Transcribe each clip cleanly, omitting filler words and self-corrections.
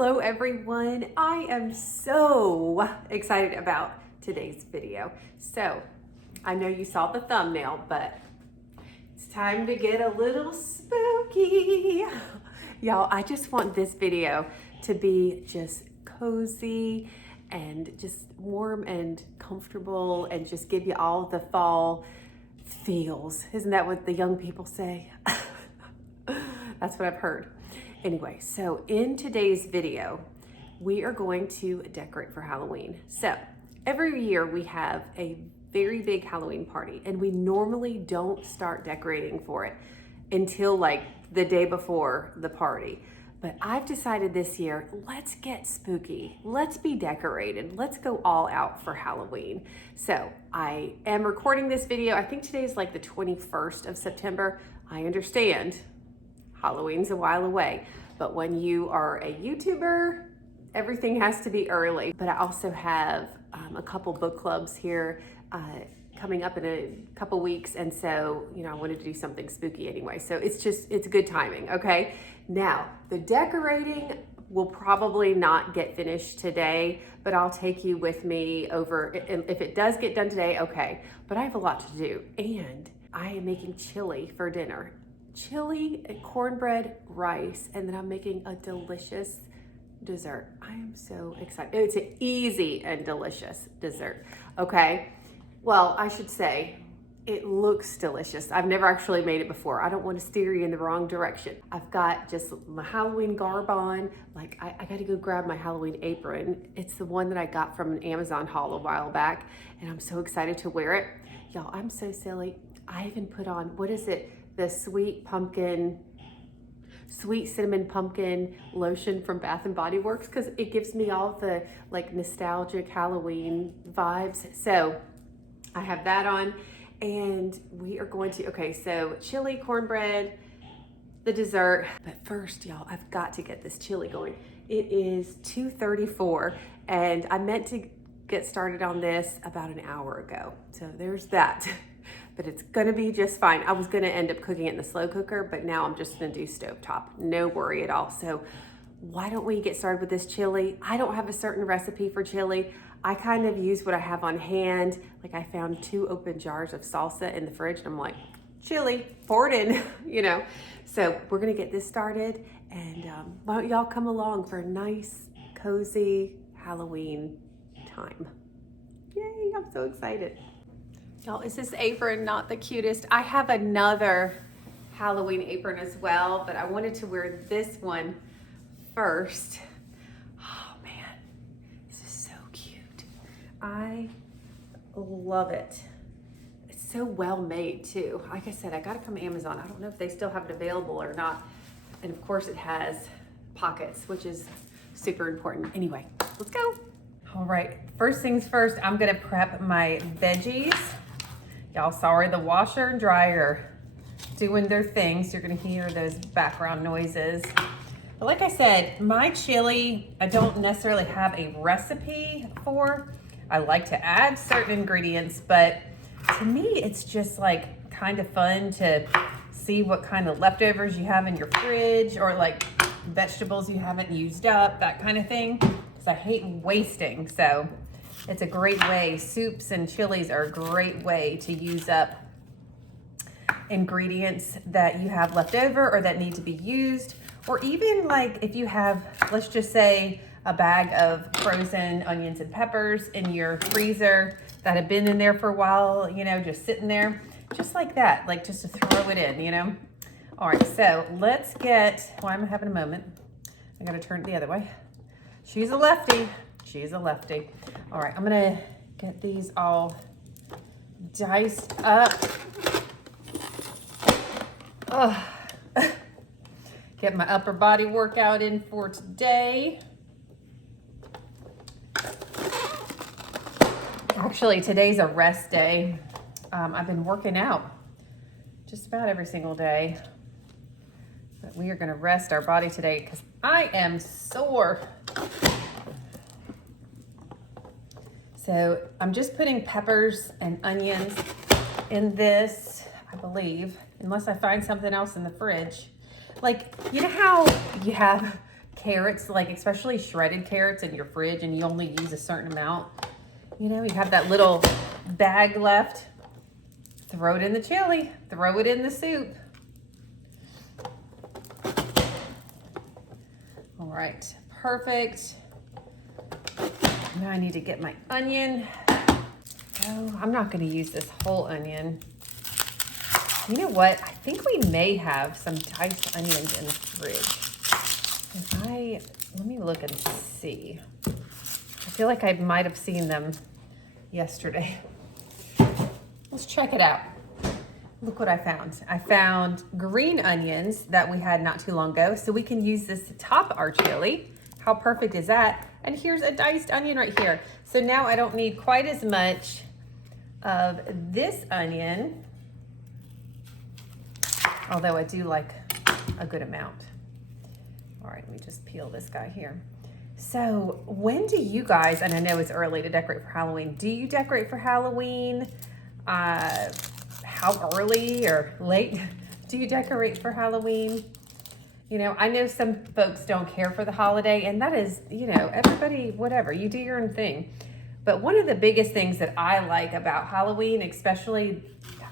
Hello everyone. I am so excited about today's video. So I know you saw the thumbnail, but it's time to get a little spooky. Y'all, I just want this video to be just cozy and just warm and comfortable and just give you all the fall feels. Isn't that what the young people say? That's what I've heard. Anyway, so in today's video, we are going to decorate for Halloween. So every year we have a very big Halloween party, and we normally don't start decorating for it until like the day before the party. But I've decided this year, let's get spooky. Let's be decorated. Let's go all out for Halloween. So I am recording this video. I think today is like the 21st of September. I understand Halloween's a while away, but when you are a YouTuber, everything has to be early. But I also have a couple book clubs here coming up in a couple weeks, and so I wanted to do something spooky anyway. So it's good timing. Okay, now the decorating will probably not get finished today, but I'll take you with me over. If it does get done today, okay. But I have a lot to do, and I am making chili for dinner. Chili and cornbread, rice, and then I'm making a delicious dessert. I am so excited. It's an easy and delicious dessert, okay? Well, I should say, it looks delicious. I've never actually made it before. I don't want to steer you in the wrong direction. I've got just my Halloween garb on. Like, I got to go grab my Halloween apron. It's the one that I got from an Amazon haul a while back, and I'm so excited to wear it. Y'all, I'm so silly. I even put on, what is it? The sweet cinnamon pumpkin lotion from Bath and Body Works, because it gives me all the like nostalgic Halloween vibes. So I have that on, and we are going to, okay, so chili, cornbread, the dessert. But first, y'all, I've got to get this chili going. It is 2:34, and I meant to get started on this about an hour ago. So there's that. But it's gonna be just fine. I was gonna end up cooking it in the slow cooker, but now I'm just gonna do stovetop. No worry at all. So why don't we get started with this chili? I don't have a certain recipe for chili. I kind of use what I have on hand. Like, I found 2 open jars of salsa in the fridge, and I'm like, chili, pour it in, So we're gonna get this started, and why don't y'all come along for a nice, cozy Halloween time. Yay, I'm so excited. Y'all, is this apron not the cutest? I have another Halloween apron as well, but I wanted to wear this one first. Oh man, this is so cute. I love it. It's so well made too. Like I said, I got it from Amazon. I don't know if they still have it available or not. And of course it has pockets, which is super important. Anyway, let's go. All right, first things first, I'm gonna prep my veggies. Y'all, sorry, the washer and dryer doing their things. You're gonna hear those background noises. But like I said, my chili, I don't necessarily have a recipe for. I like to add certain ingredients, but to me, it's just like kind of fun to see what kind of leftovers you have in your fridge, or like vegetables you haven't used up, that kind of thing. Because I hate wasting, so it's a great way. Soups and chilies are a great way to use up ingredients that you have left over or that need to be used. Or even like if you have, let's just say, a bag of frozen onions and peppers in your freezer that have been in there for a while, just sitting there, just like that, like just to throw it in, All right, so let's get, well, I'm having a moment. I gotta turn it the other way. She's a lefty. She's a lefty. All right, I'm gonna get these all diced up. Oh, get my upper body workout in for today. Actually, today's a rest day. I've been working out just about every single day, but we are gonna rest our body today because I am sore. So I'm just putting peppers and onions in this, I believe, unless I find something else in the fridge. Like, you know how you have carrots, like especially shredded carrots in your fridge and you only use a certain amount, you know, you have that little bag left, throw it in the chili, throw it in the soup. All right, perfect. Now I need to get my onion. Oh, I'm not gonna use this whole onion. You know what? I think we may have some diced onions in the fridge. And let me look and see. I feel like I might have seen them yesterday. Let's check it out. Look what I found. I found green onions that we had not too long ago, so we can use this to top our chili. How perfect is that? And here's a diced onion right here. So now I don't need quite as much of this onion, although I do like a good amount. All right, let me just peel this guy here. So when do you guys, and I know it's early to decorate for Halloween, do you decorate for Halloween? How early or late do you decorate for Halloween? You know, I know some folks don't care for the holiday, and that is, you know, everybody, whatever, you do your own thing. But one of the biggest things that I like about Halloween, especially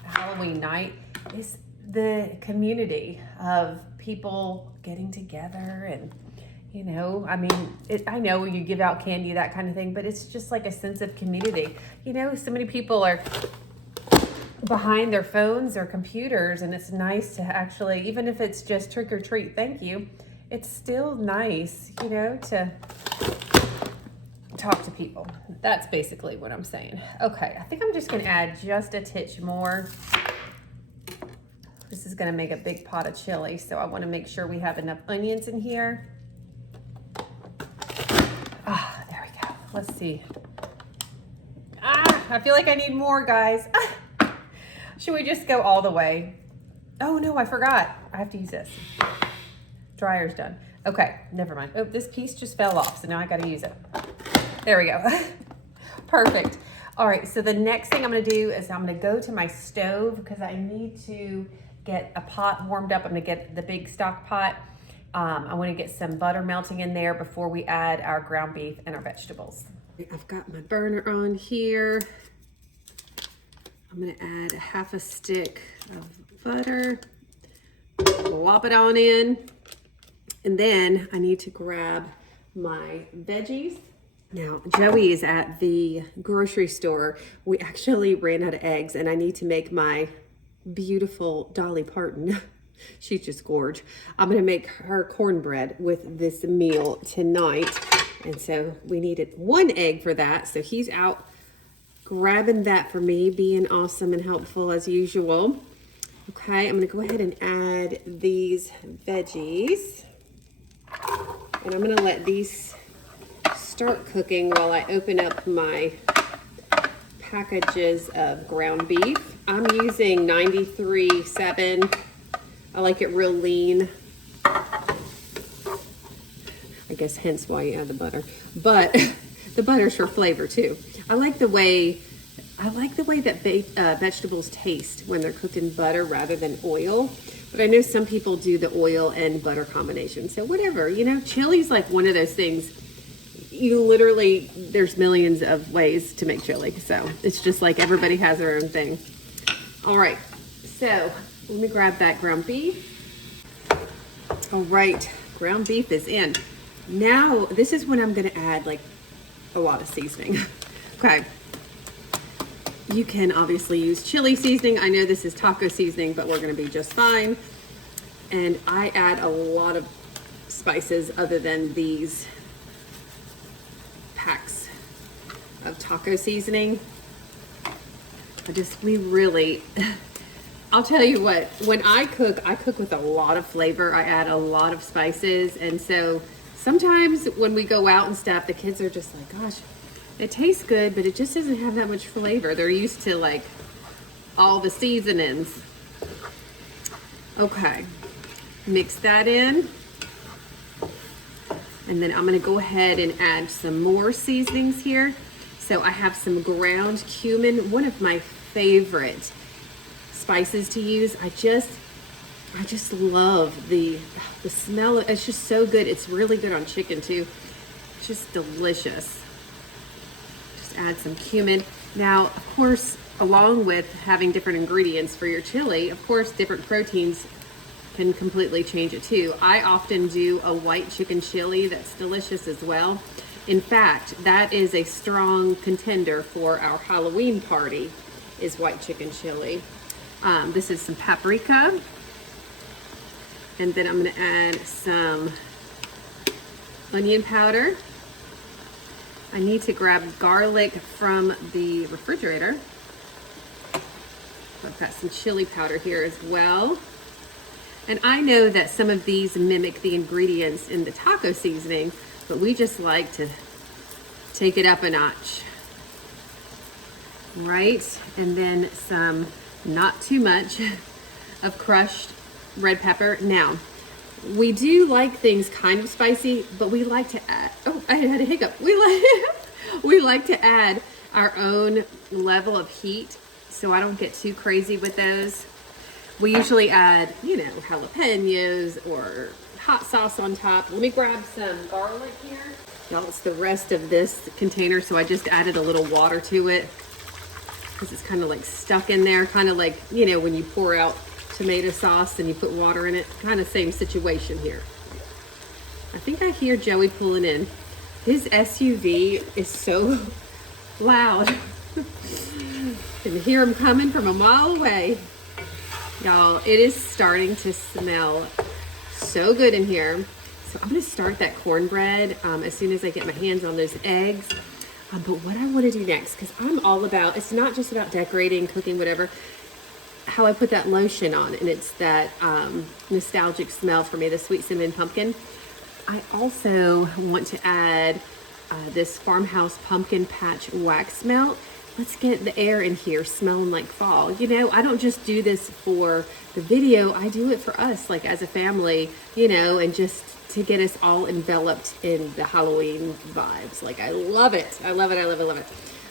Halloween night, is the community of people getting together. And, you know, I mean, I know you give out candy, that kind of thing, but it's just like a sense of community. You know, so many people are behind their phones or computers, and it's nice to actually, even if it's just trick or treat, thank you, it's still nice, you know, to talk to people. That's basically what I'm saying. Okay, I think I'm just gonna add just a titch more. This is gonna make a big pot of chili, so I wanna make sure we have enough onions in here. Ah, there we go. Let's see. I feel like I need more, guys. Should we just go all the way? Oh no, I forgot. I have to use this. Dryer's done. Okay, never mind. Oh, this piece just fell off, so now I gotta use it. There we go. Perfect. All right, so the next thing I'm gonna do is I'm gonna go to my stove because I need to get a pot warmed up. I'm gonna get the big stock pot. I wanna get some butter melting in there before we add our ground beef and our vegetables. I've got my burner on here. I'm gonna add a half a stick of butter, plop it on in, and then I need to grab my veggies. Now, Joey is at the grocery store. We actually ran out of eggs, and I need to make my beautiful Dolly Parton. She's just gorge. I'm gonna make her cornbread with this meal tonight. And so we needed 1 egg for that. So he's out grabbing that for me, being awesome and helpful as usual. Okay, I'm gonna go ahead and add these veggies. And I'm gonna let these start cooking while I open up my packages of ground beef. I'm using 93.7. I like it real lean. I guess hence why you add the butter. But the butter's for flavor too. I like the way that vegetables taste when they're cooked in butter rather than oil. But I know some people do the oil and butter combination. So whatever, you know, chili's like one of those things. You literally, there's millions of ways to make chili. So it's just like everybody has their own thing. All right, so let me grab that ground beef. All right, ground beef is in. Now, this is when I'm gonna add like a lot of seasoning. Okay. You can obviously use chili seasoning. I know this is taco seasoning, but we're gonna be just fine. And I add a lot of spices other than these packs of taco seasoning. I'll tell you what, when I cook with a lot of flavor. I add a lot of spices. And so sometimes when we go out and stuff, the kids are just like, gosh, it tastes good, but it just doesn't have that much flavor. They're used to like all the seasonings. Okay, mix that in. And then I'm gonna go ahead and add some more seasonings here. So I have some ground cumin, one of my favorite spices to use. I just love the smell. It's just so good. It's really good on chicken too. It's just delicious. Just add some cumin. Now, of course, along with having different ingredients for your chili, of course, different proteins can completely change it too. I often do a white chicken chili that's delicious as well. In fact, that is a strong contender for our Halloween party, is white chicken chili. This is some paprika. And then I'm gonna add some onion powder. I need to grab garlic from the refrigerator. I've got some chili powder here as well. And I know that some of these mimic the ingredients in the taco seasoning, but we just like to take it up a notch. Right? And then some, not too much, of crushed red pepper. Now, we do like things kind of spicy, but we like to add, oh, I had a hiccup. We like to add our own level of heat, so I don't get too crazy with those. We usually add, you know, jalapenos or hot sauce on top. Let me grab some garlic here. Y'all, it's the rest of this container, so I just added a little water to it because it's kind of like stuck in there, kind of like, you know, when you pour out tomato sauce and you put water in it, kind of same situation here. I think I hear Joey pulling in. His SUV is so loud. You can hear him coming from a mile away. Y'all, it is starting to smell so good in here. So I'm gonna start that cornbread as soon as I get my hands on those eggs. But what I wanna do next, because I'm all about, it's not just about decorating, cooking, whatever, how I put that lotion on, and it's that nostalgic smell for me, the sweet cinnamon pumpkin. I also want to add this Farmhouse pumpkin patch wax melt. Let's get the air in here smelling like fall. You know, I don't just do this for the video, I do it for us, like as a family, you know, and just to get us all enveloped in the Halloween vibes. Like, I love it. I love it, I love it, I love it.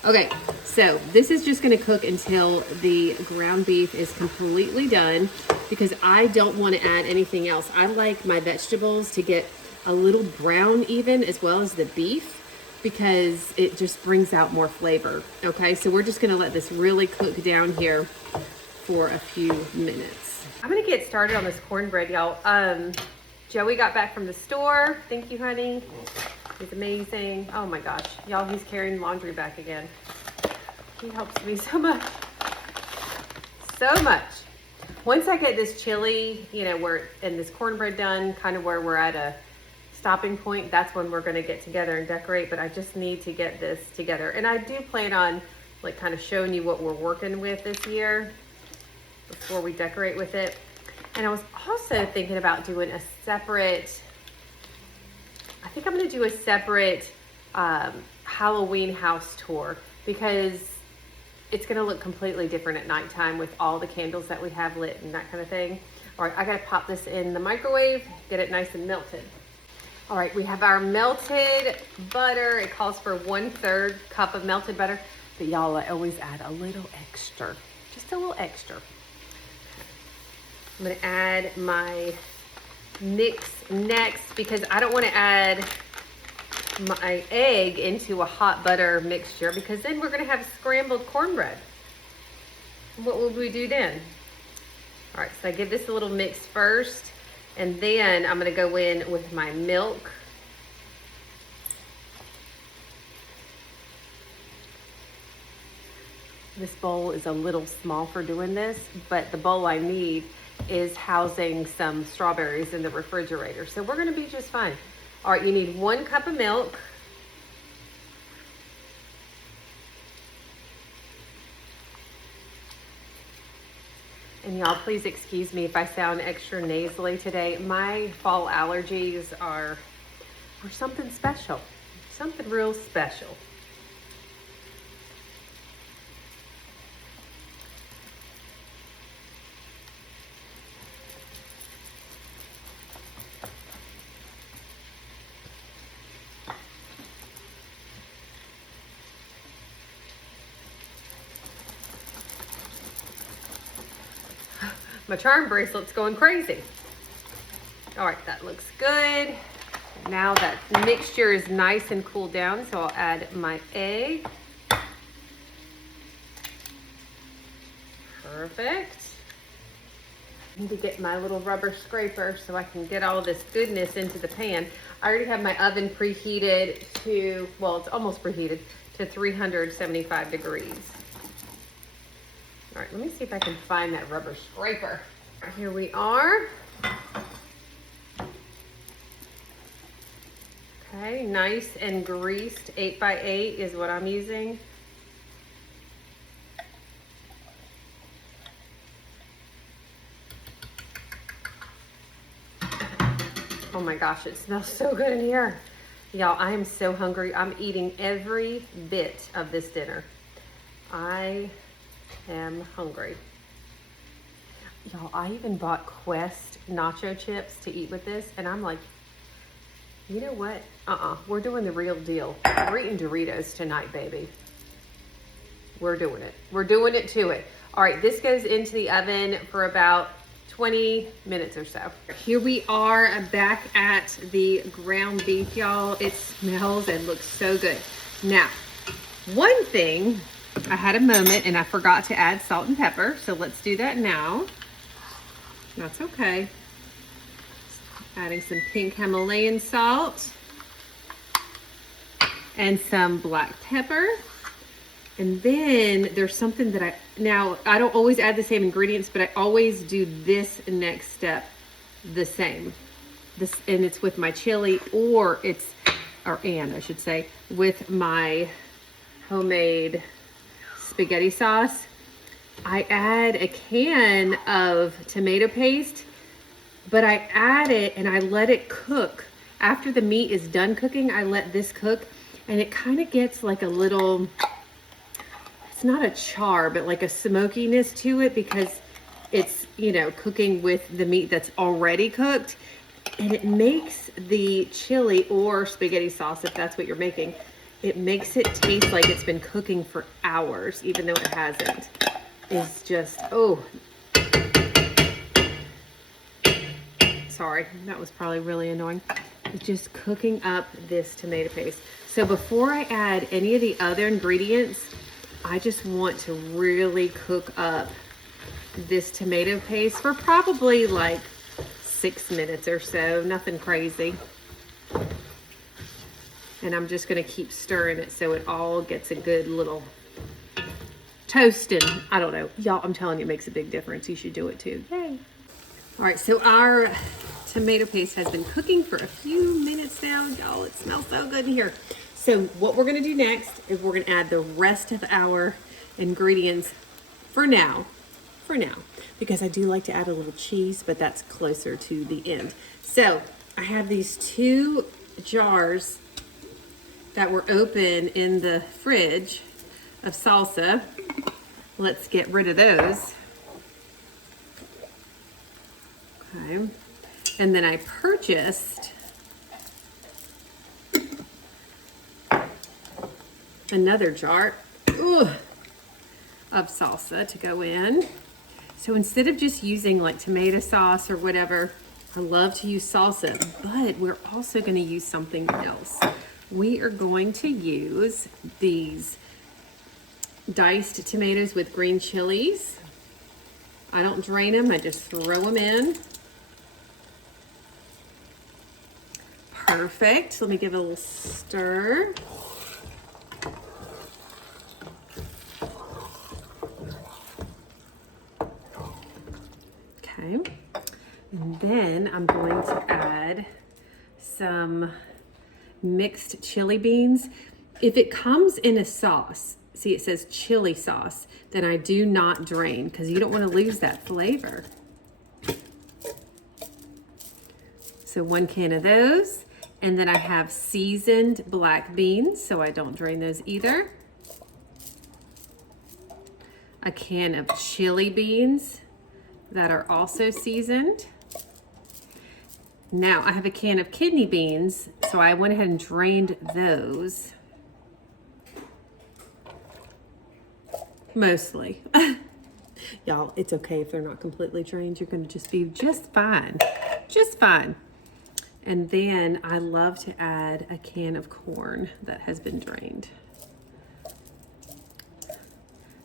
Okay, so this is just gonna cook until the ground beef is completely done, because I don't wanna add anything else. I like my vegetables to get a little brown even, as well as the beef, because it just brings out more flavor. Okay, so we're just gonna let this really cook down here for a few minutes. I'm gonna get started on this cornbread, y'all. Joey got back from the store. Thank you, honey. He's amazing. Oh my gosh, y'all, he's carrying laundry back again. He helps me so much. So much. Once I get this chili, you know, and this cornbread done, kind of where we're at a stopping point, that's when we're gonna get together and decorate, but I just need to get this together. And I do plan on like kind of showing you what we're working with this year before we decorate with it. And I was also thinking about doing a separate, I think I'm gonna do a separate Halloween house tour, because it's gonna look completely different at nighttime with all the candles that we have lit and that kind of thing. All right, I gotta pop this in the microwave, get it nice and melted. All right, we have our melted butter. It calls for 1/3 cup of melted butter, but y'all, I always add a little extra, just a little extra. I'm gonna add my mix next, because I don't wanna add my egg into a hot butter mixture, because then we're gonna have scrambled cornbread. What would we do then? All right, so I give this a little mix first, and then I'm gonna go in with my milk. This bowl is a little small for doing this, but the bowl I need is housing some strawberries in the refrigerator. So we're gonna be just fine. All right, you need 1 cup of milk. And y'all, please excuse me if I sound extra nasally today. My fall allergies are something special, something real special. My charm bracelet's going crazy. All right, that looks good. Now that mixture is nice and cooled down, so I'll add my egg. Perfect. I need to get my little rubber scraper so I can get all this goodness into the pan. I already have my oven preheated to, well, it's almost preheated to 375 degrees. All right, let me see if I can find that rubber scraper. Here we are. Okay, nice and greased. 8x8 is what I'm using. Oh my gosh, it smells so good in here. Y'all, I am so hungry. I'm eating every bit of this dinner. I am hungry. Y'all, I even bought Quest nacho chips to eat with this, and I'm like, you know what? We're doing the real deal. We're eating Doritos tonight, baby. We're doing it. We're doing it to it. All right, this goes into the oven for about 20 minutes or so. Here we are back at the ground beef, y'all. It smells and looks so good. Now, one thing, I had a moment and I forgot to add salt and pepper, so let's do that now. That's okay. Adding some pink Himalayan salt and some black pepper. And then there's something that I don't always add the same ingredients, but I always do this next step the same. And it's with my chili, I should say, with my homemade spaghetti sauce. I add a can of tomato paste, but I add it and I let it cook. After the meat is done cooking, I let this cook, and it kind of gets like a little, it's not a char, but like a smokiness to it, because it's, you know, cooking with the meat that's already cooked. And it makes the chili or spaghetti sauce, if that's what you're making, it makes it taste like it's been cooking for hours, even though it hasn't. It's just, oh. Sorry, that was probably really annoying. It's just cooking up this tomato paste. So before I add any of the other ingredients, I just want to really cook up this tomato paste for probably like 6 minutes or so, nothing crazy. And I'm just gonna keep stirring it so it all gets a good little toasting. I don't know, y'all, I'm telling you, it makes a big difference. You should do it too. Yay. All right, so our tomato paste has been cooking for a few minutes now. Y'all, it smells so good in here. So what we're gonna do next is we're gonna add the rest of our ingredients for now, because I do like to add a little cheese, but that's closer to the end. So I have these 2 jars that were open in the fridge of salsa. Let's get rid of those. Okay. And then I purchased another jar of salsa to go in. So instead of just using like tomato sauce or whatever, I love to use salsa, but we're also going to use something else. We are going to use these diced tomatoes with green chilies. I don't drain them, I just throw them in. Perfect. Let me give it a little stir. Okay. And then I'm going to add some mixed chili beans. If it comes in a sauce, see it says chili sauce, then I do not drain, because you don't want to lose that flavor. So 1 can of those. And then I have seasoned black beans, so I don't drain those either. A can of chili beans that are also seasoned. Now I have a can of kidney beans, so I went ahead and drained those. Mostly. Y'all, it's okay if they're not completely drained. You're gonna just be just fine, just fine. And then I love to add a can of corn that has been drained.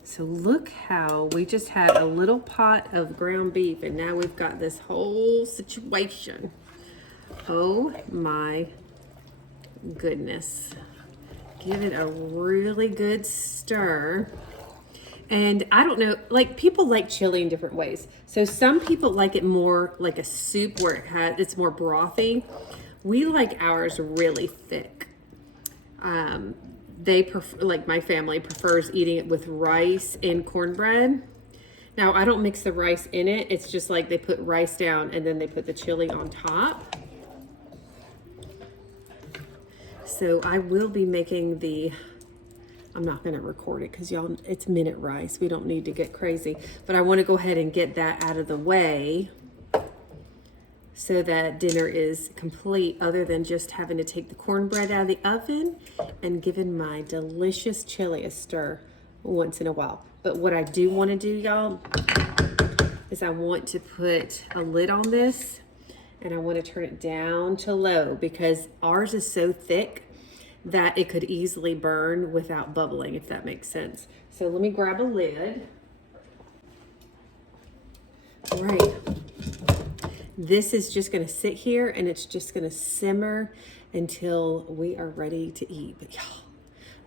So look how we just had a little pot of ground beef and now we've got this whole situation. Oh my goodness. Give it a really good stir. And I don't know, like people like chili in different ways. So some people like it more like a soup where it's more brothy. We like ours really thick. They prefer, like my family prefers eating it with rice and cornbread. Now I don't mix the rice in it. It's just like they put rice down and then they put the chili on top. So I will be making I'm not going to record it because y'all, it's minute rice. We don't need to get crazy, but I want to go ahead and get that out of the way so that dinner is complete, other than just having to take the cornbread out of the oven and giving my delicious chili a stir once in a while. But what I do want to do, y'all, is I want to put a lid on this and I want to turn it down to low because ours is so thick that it could easily burn without bubbling, if that makes sense. So let me grab a lid. All right. This is just gonna sit here and it's just gonna simmer until we are ready to eat. But y'all,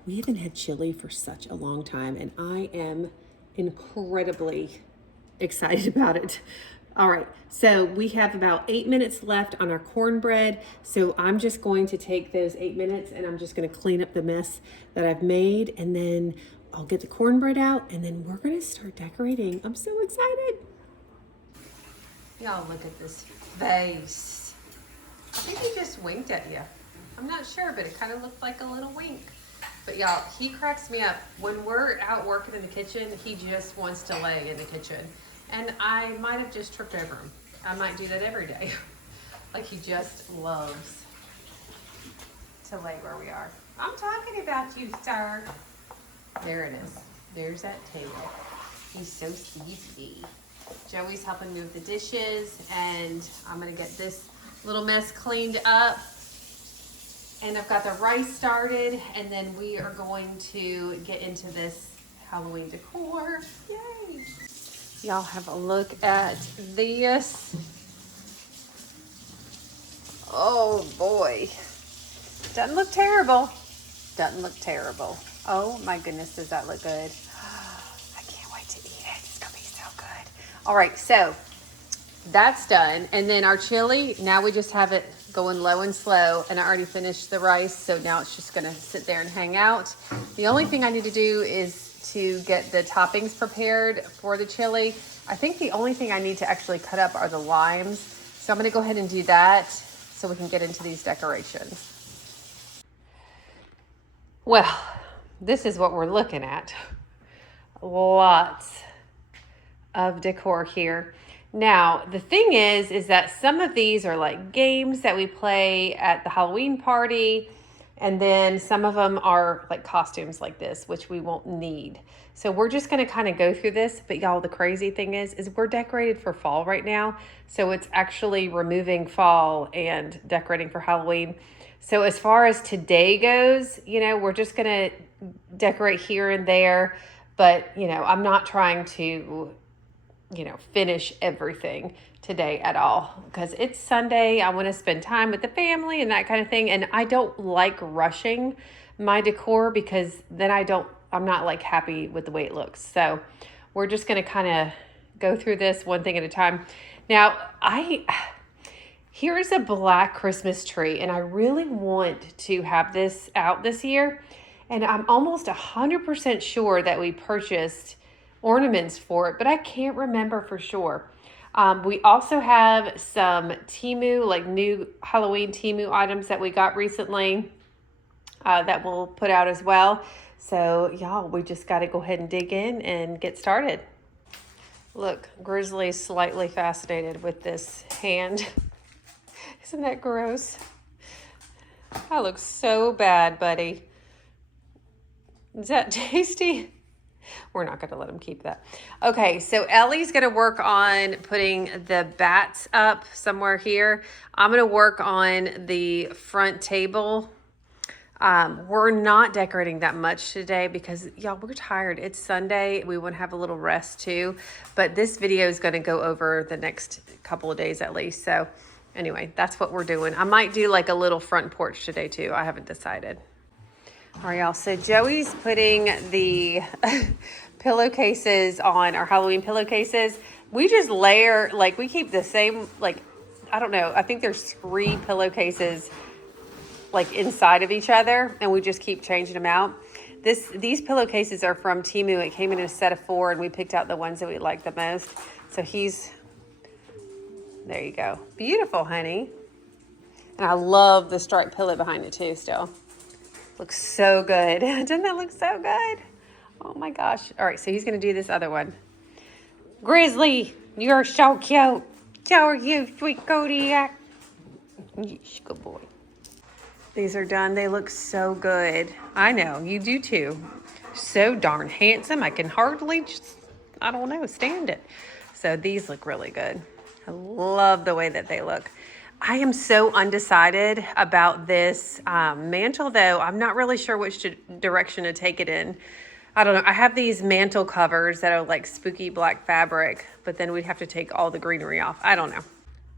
we haven't had chili for such a long time and I am incredibly excited about it. All right, so we have about 8 minutes left on our cornbread. So I'm just going to take those 8 minutes and I'm just gonna clean up the mess that I've made and then I'll get the cornbread out and then we're gonna start decorating. I'm so excited. Y'all look at this face. I think he just winked at you. I'm not sure, but it kind of looked like a little wink. But y'all, he cracks me up. When we're out working in the kitchen, he just wants to lay in the kitchen. And I might have just tripped over him. I might do that every day. Like he just loves to lay where we are. I'm talking about you, sir. There it is. There's that table. He's so sleepy. Joey's helping move the dishes and I'm gonna get this little mess cleaned up. And I've got the rice started and then we are going to get into this Halloween decor. Yay! Y'all have a look at this. Oh boy. Doesn't look terrible. Doesn't look terrible. Oh my goodness, does that look good? I can't wait to eat it. It's gonna be so good. All right, so that's done. And then our chili, now we just have it going low and slow. And I already finished the rice, so now it's just gonna sit there and hang out. The only thing I need to do is to get the toppings prepared for the chili. I think the only thing I need to actually cut up are the limes. So I'm gonna go ahead and do that so we can get into these decorations. Well, this is what we're looking at. Lots of decor here. Now, the thing is that some of these are like games that we play at the Halloween party. And then some of them are like costumes like this, which we won't need. So we're just gonna kind of go through this. But y'all, the crazy thing is we're decorated for fall right now. So it's actually removing fall and decorating for Halloween. So as far as today goes, you know, we're just gonna decorate here and there. But, you know, I'm not trying to, you know, finish everything today at all because it's Sunday. I want to spend time with the family and that kind of thing. And I don't like rushing my decor because then I'm not like happy with the way it looks. So we're just going to kind of go through this one thing at a time. Now, here's a black Christmas tree and I really want to have this out this year. And I'm almost 100% sure that we purchased ornaments for it, but I can't remember for sure. We also have some Temu, like new Halloween Temu items that we got recently that we'll put out as well. So y'all, we just got to go ahead and dig in and get started. Look, Grizzly's slightly fascinated with this hand. Isn't that gross? That looks so bad, buddy. Is that tasty? We're not going to let him keep that. Okay, so Ellie's going to work on putting the bats up somewhere here. I'm going to work on the front table. We're not decorating that much today because, y'all, we're tired. It's Sunday. We want to have a little rest too. But this video is going to go over the next couple of days at least. So anyway, that's what we're doing. I might do like a little front porch today too. I haven't decided. All right, y'all. So Joey's putting the pillowcases on our Halloween pillowcases. We just layer, like we keep the same, like, I don't know. I think there's 3 pillowcases like inside of each other, and we just keep changing them out. These pillowcases are from Temu. It came in a set of 4, and we picked out the ones that we liked the most. So there you go. Beautiful, honey. And I love the striped pillow behind it too still. Looks so good. Doesn't that look so good? Oh my gosh. All right, so he's gonna do this other one. Grizzly, you're so cute. So are you, sweet Kodiak. Yes, good boy. These are done. They look so good. I know, you do too. So darn handsome. I can hardly just, I don't know, stand it. So these look really good. I love the way that they look. I am so undecided about this mantle though. I'm not really sure which direction to take it in. I don't know. I have these mantle covers that are like spooky black fabric, but then we'd have to take all the greenery off. I don't know.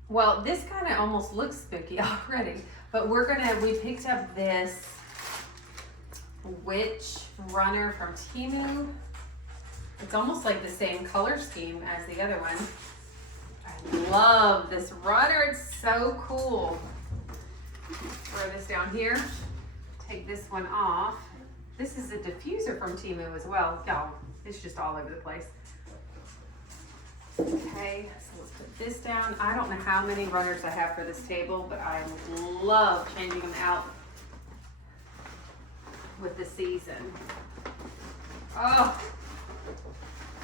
Well, this kind of almost looks spooky already, but we picked up this witch runner from Temu. It's almost like the same color scheme as the other one. I love this runner. It's so cool. Throw this down here. Take this one off. This is a diffuser from Temu as well. Y'all, it's just all over the place. Okay, so let's put this down. I don't know how many runners I have for this table, but I love changing them out with the season. Oh,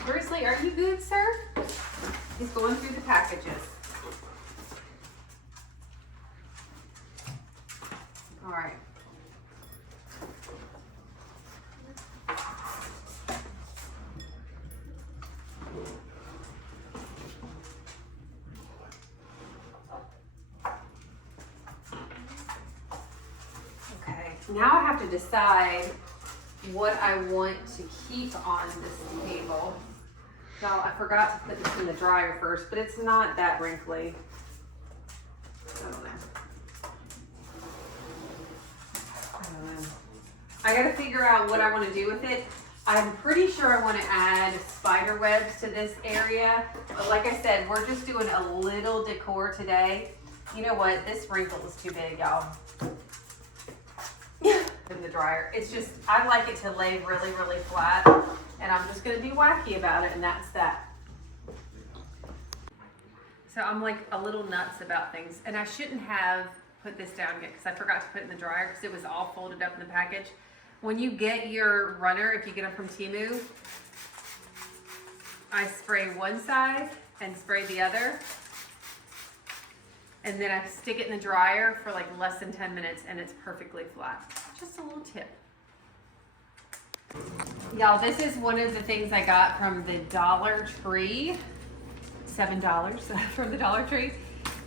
Grizzly, are you good, sir? He's going through the packages. All right. Okay, now I have to decide what I want to keep on this table. Now, I forgot to put this in the dryer first, but it's not that wrinkly. I don't know. I gotta figure out what I want to do with it. I'm pretty sure I want to add spider webs to this area, but like I said, we're just doing a little decor today. You know what? This wrinkle is too big, y'all. In the dryer. It's just, I like it to lay really, really flat, and I'm just going to be wacky about it, and that's that. So I'm like a little nuts about things, and I shouldn't have put this down yet because I forgot to put it in the dryer because it was all folded up in the package. When you get your runner, if you get them from Temu, I spray one side and spray the other, and then I stick it in the dryer for like less than 10 minutes and it's perfectly flat. Just a little tip. Y'all, this is one of the things I got from the Dollar Tree. $7 from the Dollar Tree.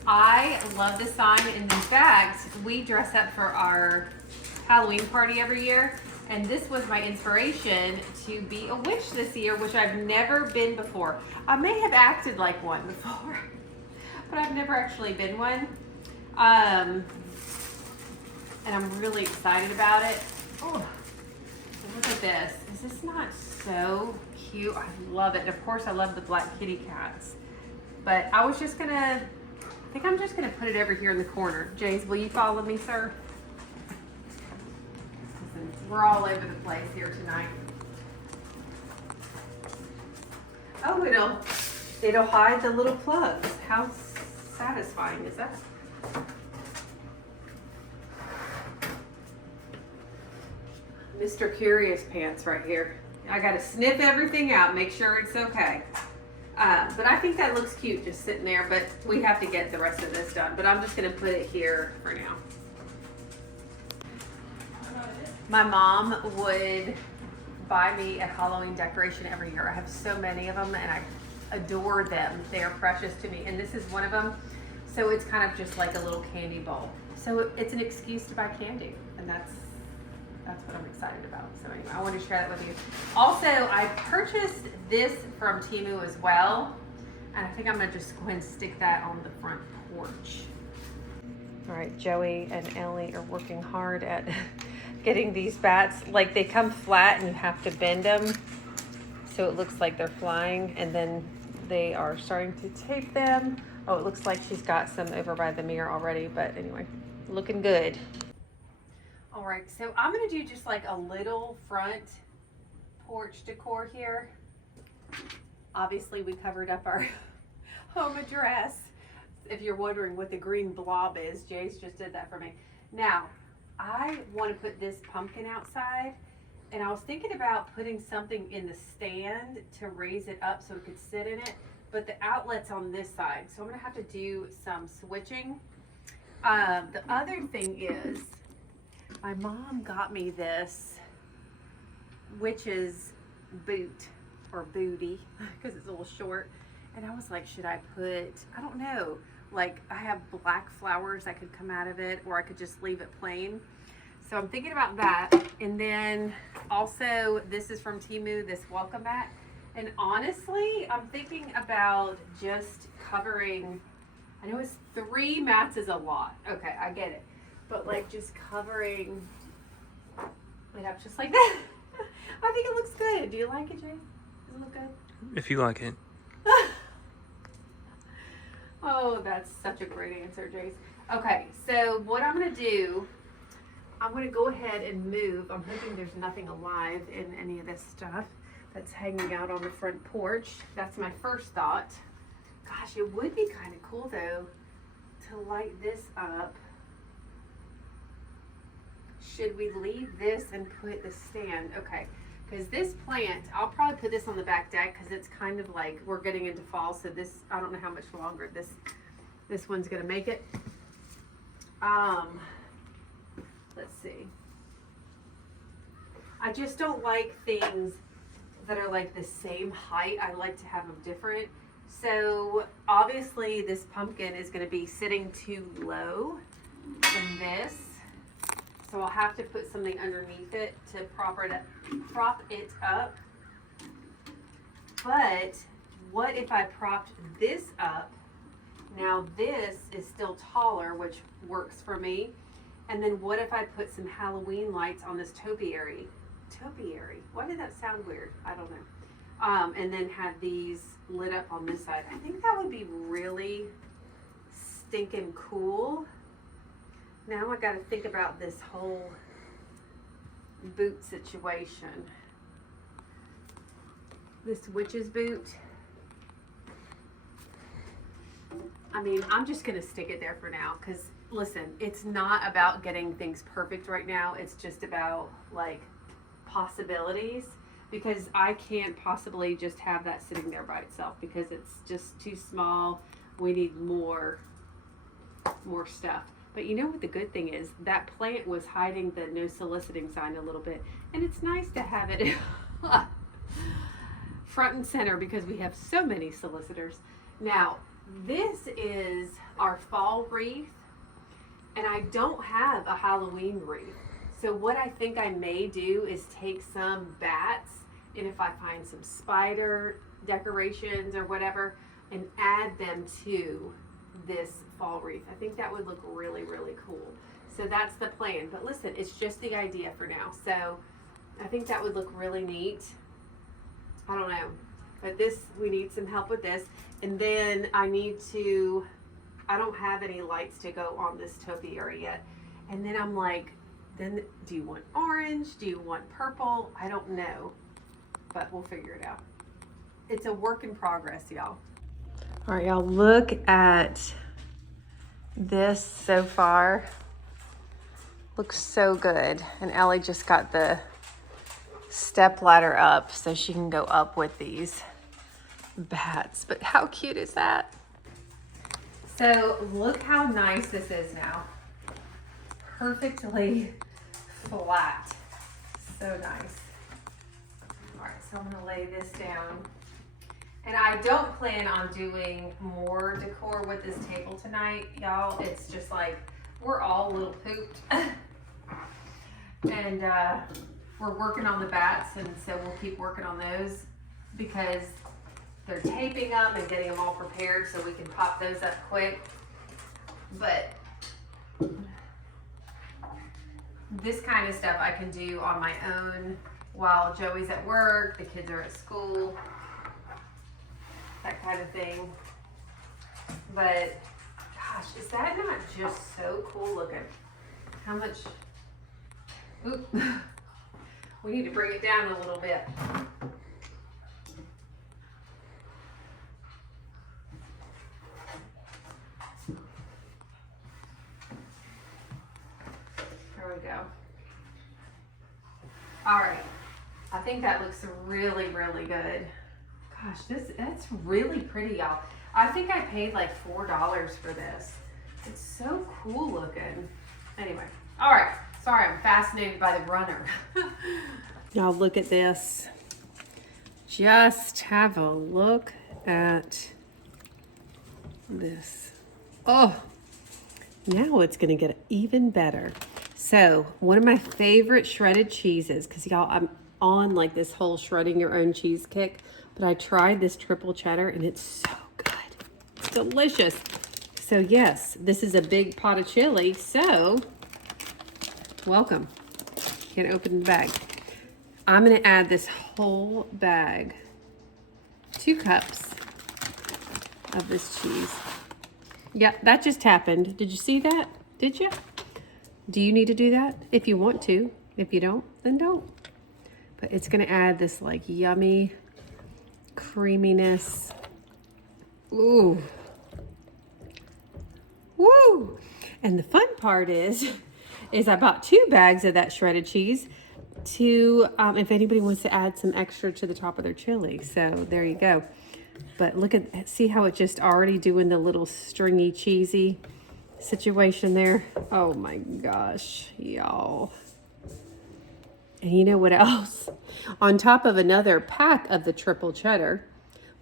I love this sign, and in fact, we dress up for our Halloween party every year, and this was my inspiration to be a witch this year, which I've never been before. I may have acted like one before, but I've never actually been one. And I'm really excited about it. Oh, look at this. Is this not so cute? I love it. And of course, I love the black kitty cats. But I was just gonna, I think I'm just gonna put it over here in the corner. James, will you follow me, sir? Listen, we're all over the place here tonight. Oh, it'll hide the little plugs. How satisfying is that? Mr. Curious Pants right here. I gotta sniff everything out, make sure it's okay. But I think that looks cute just sitting there, but we have to get the rest of this done. But I'm just gonna put it here for now. My mom would buy me a Halloween decoration every year. I have so many of them and I adore them. They are precious to me. And this is one of them. So it's kind of just like a little candy bowl. So it's an excuse to buy candy. And that's what I'm excited about. So anyway, I wanted to share that with you. Also, I purchased this from Temu as well. And I think I'm gonna just go ahead and stick that on the front porch. All right, Joey and Ellie are working hard at getting these bats. Like they come flat and you have to bend them so it looks like they're flying, and then they are starting to tape them. Oh, it looks like she's got some over by the mirror already, but anyway, looking good. All right, so I'm gonna do just like a little front porch decor here. Obviously we covered up our home address. If you're wondering what the green blob is, Jace just did that for me. Now, I want to put this pumpkin outside, and I was thinking about putting something in the stand to raise it up so it could sit in it, but the outlet's on this side, so I'm going to have to do some switching. The other thing is, my mom got me this witch's boot, or booty, because it's a little short, and I was like, should I put, I don't know, like I have black flowers that could come out of it, or I could just leave it plain. So I'm thinking about that. And then also, this is from Temu, this welcome mat. And honestly, I'm thinking about just covering, I know it's 3 mats is a lot. Okay, I get it. But like just covering it up just like that. I think it looks good. Do you like it, Jay? Does it look good? If you like it. Oh, that's such a great answer, Jace. Okay, so what I'm going to do, I'm going to go ahead and move. I'm hoping there's nothing alive in any of this stuff that's hanging out on the front porch. That's my first thought. Gosh, it would be kind of cool, though, to light this up. Should we leave this and put the stand? Okay. Because this plant, I'll probably put this on the back deck because it's kind of like we're getting into fall. So this, I don't know how much longer this one's going to make it. Let's see. I just don't like things that are like the same height. I like to have them different. So obviously this pumpkin is going to be sitting too low than this. So I'll have to put something underneath it to prop it up. But what if I propped this up? Now this is still taller, which works for me. And then what if I put some Halloween lights on this topiary? Topiary? Why did that sound weird? I don't know. And then have these lit up on this side. I think that would be really stinking cool. Now I got to think about this whole boot situation. This witch's boot. I mean, I'm just going to stick it there for now because, listen, it's not about getting things perfect right now. It's just about, like, possibilities, because I can't possibly just have that sitting there by itself because it's just too small. We need more stuff. But you know what the good thing is? That plant was hiding the no soliciting sign a little bit. And it's nice to have it front and center because we have so many solicitors. Now, this is our fall wreath. And I don't have a Halloween wreath. So what I think I may do is take some bats, and if I find some spider decorations or whatever, and add them to this fall wreath. I think that would look really, really cool. So that's the plan. But listen, it's just the idea for now. So I think that would look really neat. I don't know. But this, we need some help with this. And then I don't have any lights to go on this topiary yet. And then I'm like, then do you want orange? Do you want purple? I don't know. But we'll figure it out. It's a work in progress, y'all. All right, y'all, look at this so far. Looks so good. And Ellie just got the step ladder up so she can go up with these bats. But how cute is that? So look how nice this is now. Perfectly flat. So nice. So I'm gonna lay this down. And I don't plan on doing more decor with this table tonight, y'all. It's just like, we're all a little pooped. And we're working on the bats, and so we'll keep working on those because they're taping them and getting them all prepared so we can pop those up quick. But this kind of stuff I can do on my own while Joey's at work, the kids are at school, that kind of thing. But gosh, is that not just so cool looking? How much? Oop. We need to bring it down a little bit. There we go. All right. I think that looks really, really good. Gosh, that's really pretty, y'all. I think I paid like $4 for this. It's so cool looking. Anyway, all right. Sorry, I'm fascinated by the runner. Y'all look at this. Just have a look at this. Oh, now it's gonna get even better. So one of my favorite shredded cheeses, because y'all, I'm on like this whole shredding your own cheese kick, but I tried this triple cheddar and it's so good. It's delicious. So yes, this is a big pot of chili. So welcome. Can't open the bag. I'm gonna add this whole bag, 2 cups of this cheese. Yeah, that just happened. Did you see that? Did you? Do you need to do that? If you want to. If you don't, then don't. But it's gonna add this like yummy creaminess. Ooh. Woo! And the fun part is I bought 2 bags of that shredded cheese to, if anybody wants to add some extra to the top of their chili. So there you go. But look at, see how it's just already doing the little stringy cheesy situation there. Oh my gosh, y'all. And you know what else? On top of another pack of the triple cheddar,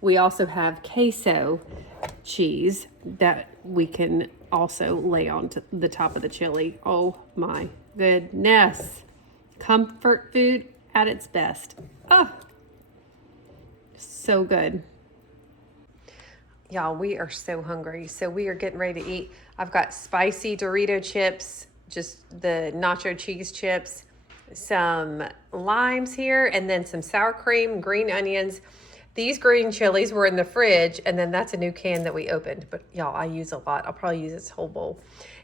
we also have queso cheese that we can also lay on to the top of the chili. Oh my goodness. Comfort food at its best. Oh, so good. Y'all, we are so hungry. So we are getting ready to eat. I've got spicy Dorito chips, just the nacho cheese chips, some limes here, and then some sour cream, green onions. These green chilies were in the fridge, and then that's a new can that we opened. But y'all, I use a lot. I'll probably use this whole bowl.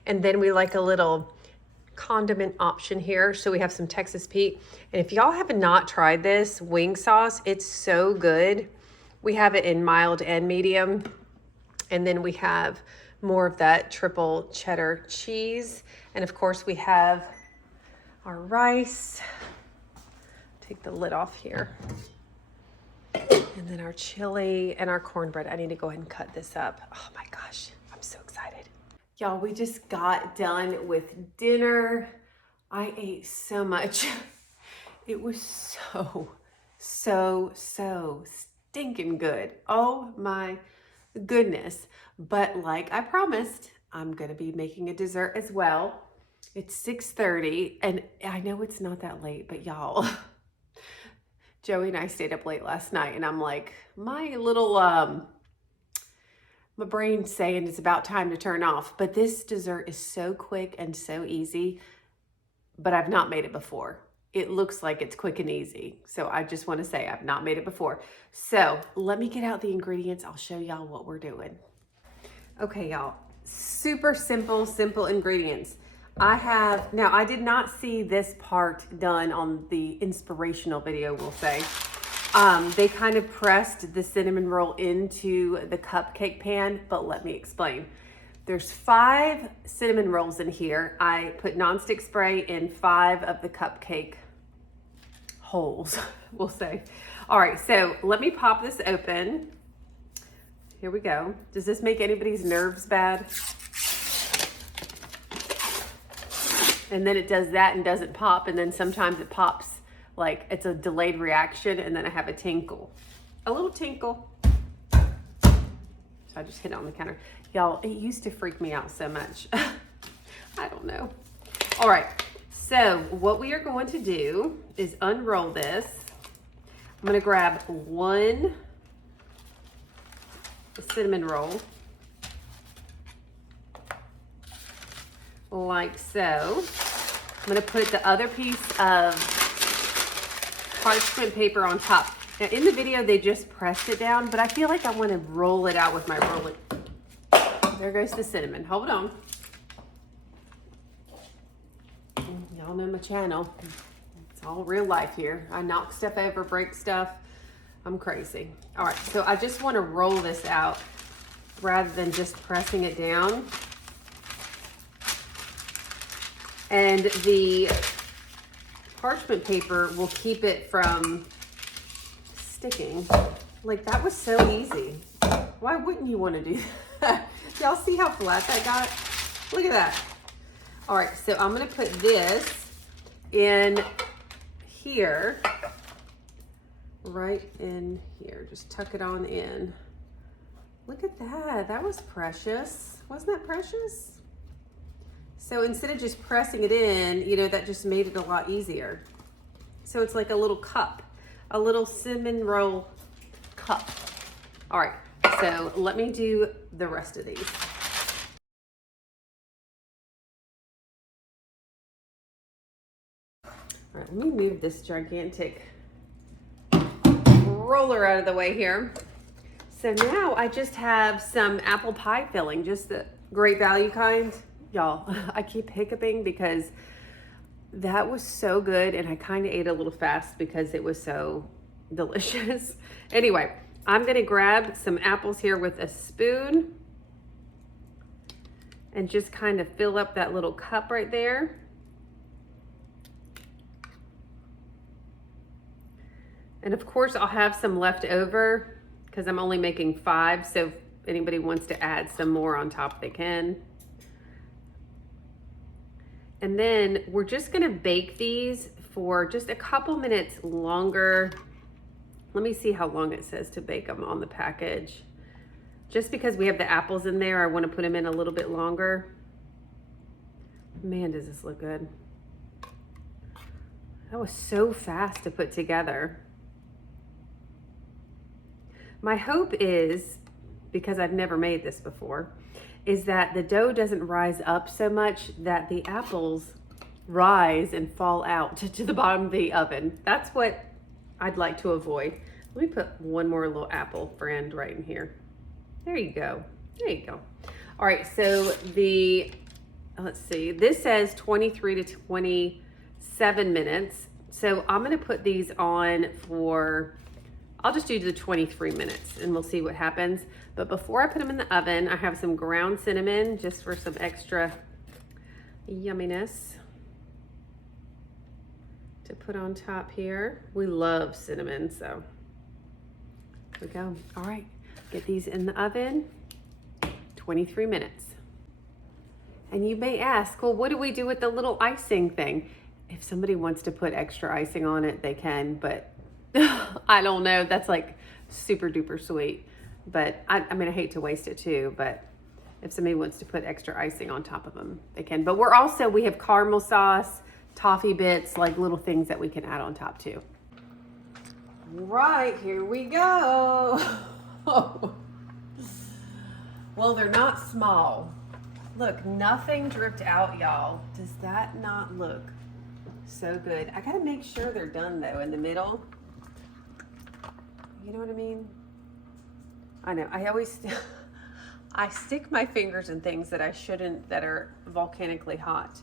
And then we like a little condiment option here. So we have some Texas Pete. And if y'all have not tried this wing sauce, it's so good. We have it in mild and medium. And then we have more of that triple cheddar cheese. And of course we have our rice. Take the lid off here. And then our chili and our cornbread. I need to go ahead and cut this up. Oh my gosh, I'm so excited. Y'all, we just got done with dinner. I ate so much. It was so stinking good. Oh my goodness. But like I promised, I'm gonna be making a dessert as well. It's 6:30 and I know it's not that late, but y'all, Joey and I stayed up late last night and I'm like, my little, my brain's saying it's about time to turn off. But this dessert is so quick and so easy, but I've not made it before. It looks like it's quick and easy. So I just want to say I've not made it before. So let me get out the ingredients. I'll show y'all what we're doing. Okay, y'all, super simple ingredients. Now I did not see this part done on the inspirational video, we'll say. They kind of pressed the cinnamon roll into the cupcake pan, but let me explain. There's 5 cinnamon rolls in here. I put nonstick spray in 5 of the cupcake holes, we'll say. All right, so let me pop this open. Here we go. Does this make anybody's nerves bad? And then it does that and doesn't pop, and then sometimes it pops like it's a delayed reaction, and then I have a tinkle. A little tinkle. So I just hit it on the counter. Y'all, it used to freak me out so much. I don't know. All right, so what we are going to do is unroll this. I'm gonna grab one cinnamon roll, like so. I'm gonna put the other piece of parchment paper on top. Now in the video, they just pressed it down, but I feel like I wanna roll it out with my rolling. There goes the cinnamon, hold on. Y'all know my channel. It's all real life here. I knock stuff over, break stuff. I'm crazy. All right, so I just wanna roll this out rather than just pressing it down. And the parchment paper will keep it from sticking. Like, that was so easy. Why wouldn't you want to do that? Y'all see how flat that got? Look at that. All right, so I'm gonna put this in here, right in here. Just tuck it on in. Look at that, that was precious. Wasn't that precious? So instead of just pressing it in, you know, that just made it a lot easier. So it's like a little cup, a little cinnamon roll cup. All right, so let me do the rest of these. All right, let me move this gigantic roller out of the way here. So now I just have some apple pie filling, just the Great Value kind. Y'all, I keep hiccuping because that was so good, and I kind of ate a little fast because it was so delicious. Anyway, I'm gonna grab some apples here with a spoon and just kind of fill up that little cup right there. And of course, I'll have some left over because I'm only making 5, so if anybody wants to add some more on top, they can. And then we're just gonna bake these for just a couple minutes longer. Let me see how long it says to bake them on the package. Just because we have the apples in there, I wanna put them in a little bit longer. Man, does this look good. That was so fast to put together. My hope is, because I've never made this before, is that the dough doesn't rise up so much that the apples rise and fall out to the bottom of the oven. That's what I'd like to avoid. Let me put one more little apple friend right in here. There you go. There you go. All right, so let's see, this says 23 to 27 minutes. So I'm gonna put these on for, I'll just do the 23 minutes and we'll see what happens. But before I put them in the oven, I have some ground cinnamon just for some extra yumminess to put on top here. We love cinnamon, so here we go. All right, get these in the oven, 23 minutes. And you may ask, well, what do we do with the little icing thing? If somebody wants to put extra icing on it, they can, but I don't know, that's like super duper sweet. But I mean, I hate to waste it too, but if somebody wants to put extra icing on top of them, they can. But we have caramel sauce, toffee bits, like little things that we can add on top too. Right, here we go. Well, they're not small. Look, nothing dripped out, y'all. Does that not look so good? I gotta make sure they're done though in the middle. You know what I mean? I know, I always, I stick my fingers in things that I shouldn't, that are volcanically hot.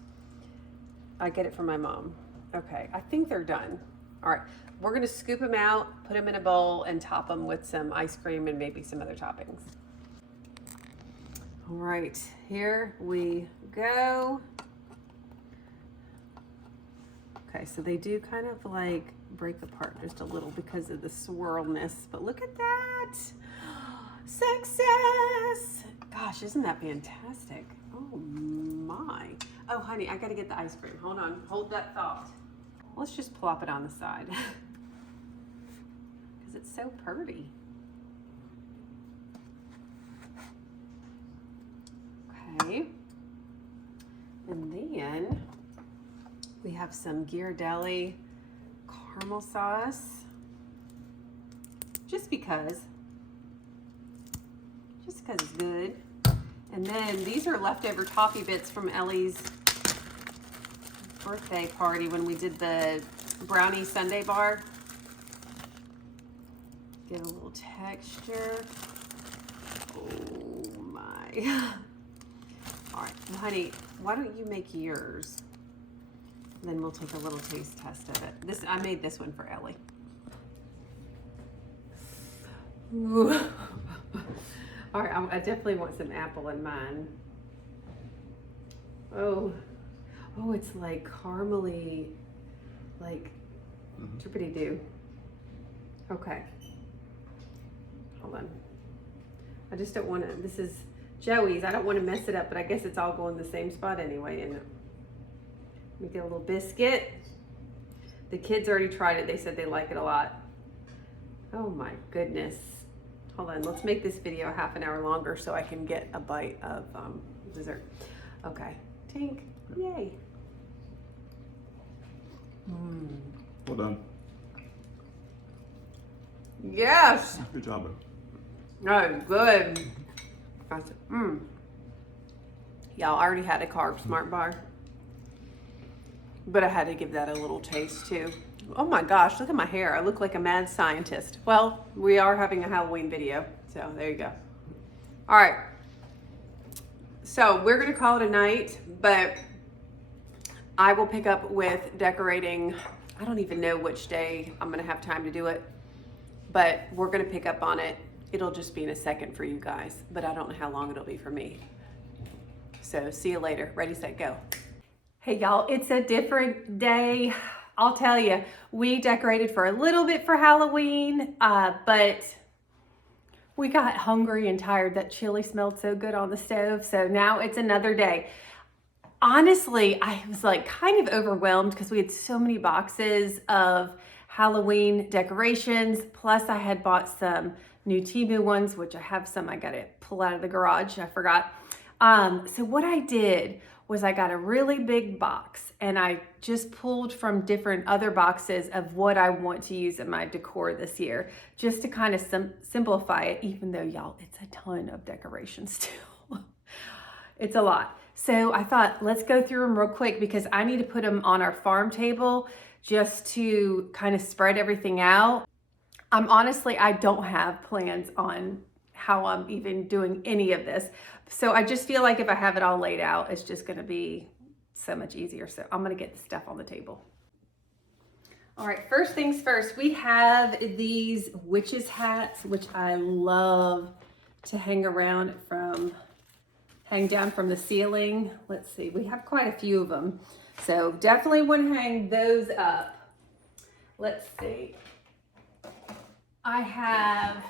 I get it from my mom. Okay, I think they're done. All right, we're gonna scoop them out, put them in a bowl, and top them with some ice cream and maybe some other toppings. All right, here we go. Okay, so they do kind of like break apart just a little because of the swirlness, but look at that. Success! Gosh, isn't that fantastic? Oh my. Oh honey, I gotta get the ice cream. Hold on, hold that thought. let's just plop it on the side because it's so pretty. Okay. And then we have some Ghirardelli caramel sauce, just because it's good. And then these are leftover toffee bits from Ellie's birthday party when we did the brownie sundae bar. Give a little texture. Oh my. All right, well, honey, why don't you make yours? Then we'll take a little taste test of it. I made this one for Ellie. Ooh. All right, I definitely want some apple in mine. Oh, it's like caramely, like drippity-doo. Okay, hold on. I just don't want to, this is Joey's. I don't want to mess it up, but I guess it's all going the same spot anyway. And let me get a little biscuit. The kids already tried it. They said they like it a lot. Oh my goodness. Hold on, let's make this video half an hour longer so I can get a bite of dessert. Okay, tink, yay. Well done. Yes. Good job. Oh, good. Y'all, I already had a Carb Smart bar, but I had to give that a little taste too. Oh my gosh, look at my hair. I look like a mad scientist. Well, we are having a Halloween video, so there you go. All right, so we're gonna call it a night, but I will pick up with decorating. I don't even know which day I'm gonna have time to do it, but we're gonna pick up on it. It'll just be in a second for you guys, but I don't know how long it'll be for me. So see you later. Ready, set, go. Hey y'all, it's a different day. I'll tell you, we decorated for a little bit for Halloween, but we got hungry and tired. That chili smelled so good on the stove. So now it's another day. Honestly, I was like kind of overwhelmed because we had so many boxes of Halloween decorations. Plus I had bought some new Temu ones, which I have some I got to pull out of the garage. I forgot. So what I did was I got a really big box and I just pulled from different other boxes of what I want to use in my decor this year, just to kind of simplify it, even though y'all, it's a ton of decorations still. It's a lot. So I thought, let's go through them real quick because I need to put them on our farm table just to kind of spread everything out. Honestly, I don't have plans on how I'm even doing any of this. So I just feel like if I have it all laid out, it's just gonna be so much easier. So I'm gonna get the stuff on the table. All right, first things first, we have these witches hats, which I love to hang down from the ceiling. Let's see, we have quite a few of them. So definitely want to hang those up. Let's see. I have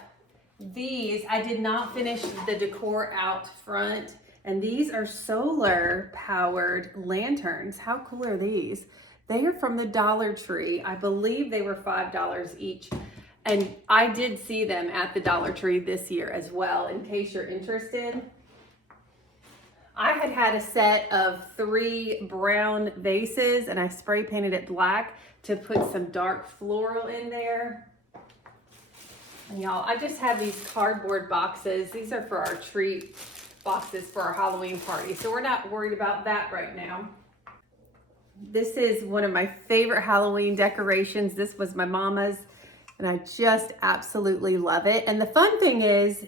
these. I did not finish the decor out front, and these are solar powered lanterns. How cool are these? They are from the Dollar Tree. I believe they were $5 each, and I did see them at the Dollar Tree this year as well, in case you're interested. I had a set of 3 brown vases and I spray painted it black to put some dark floral in there. And y'all, I just have these cardboard boxes. These are for our treat boxes for our Halloween party. So we're not worried about that right now. This is one of my favorite Halloween decorations. This was my mama's and I just absolutely love it. And the fun thing is,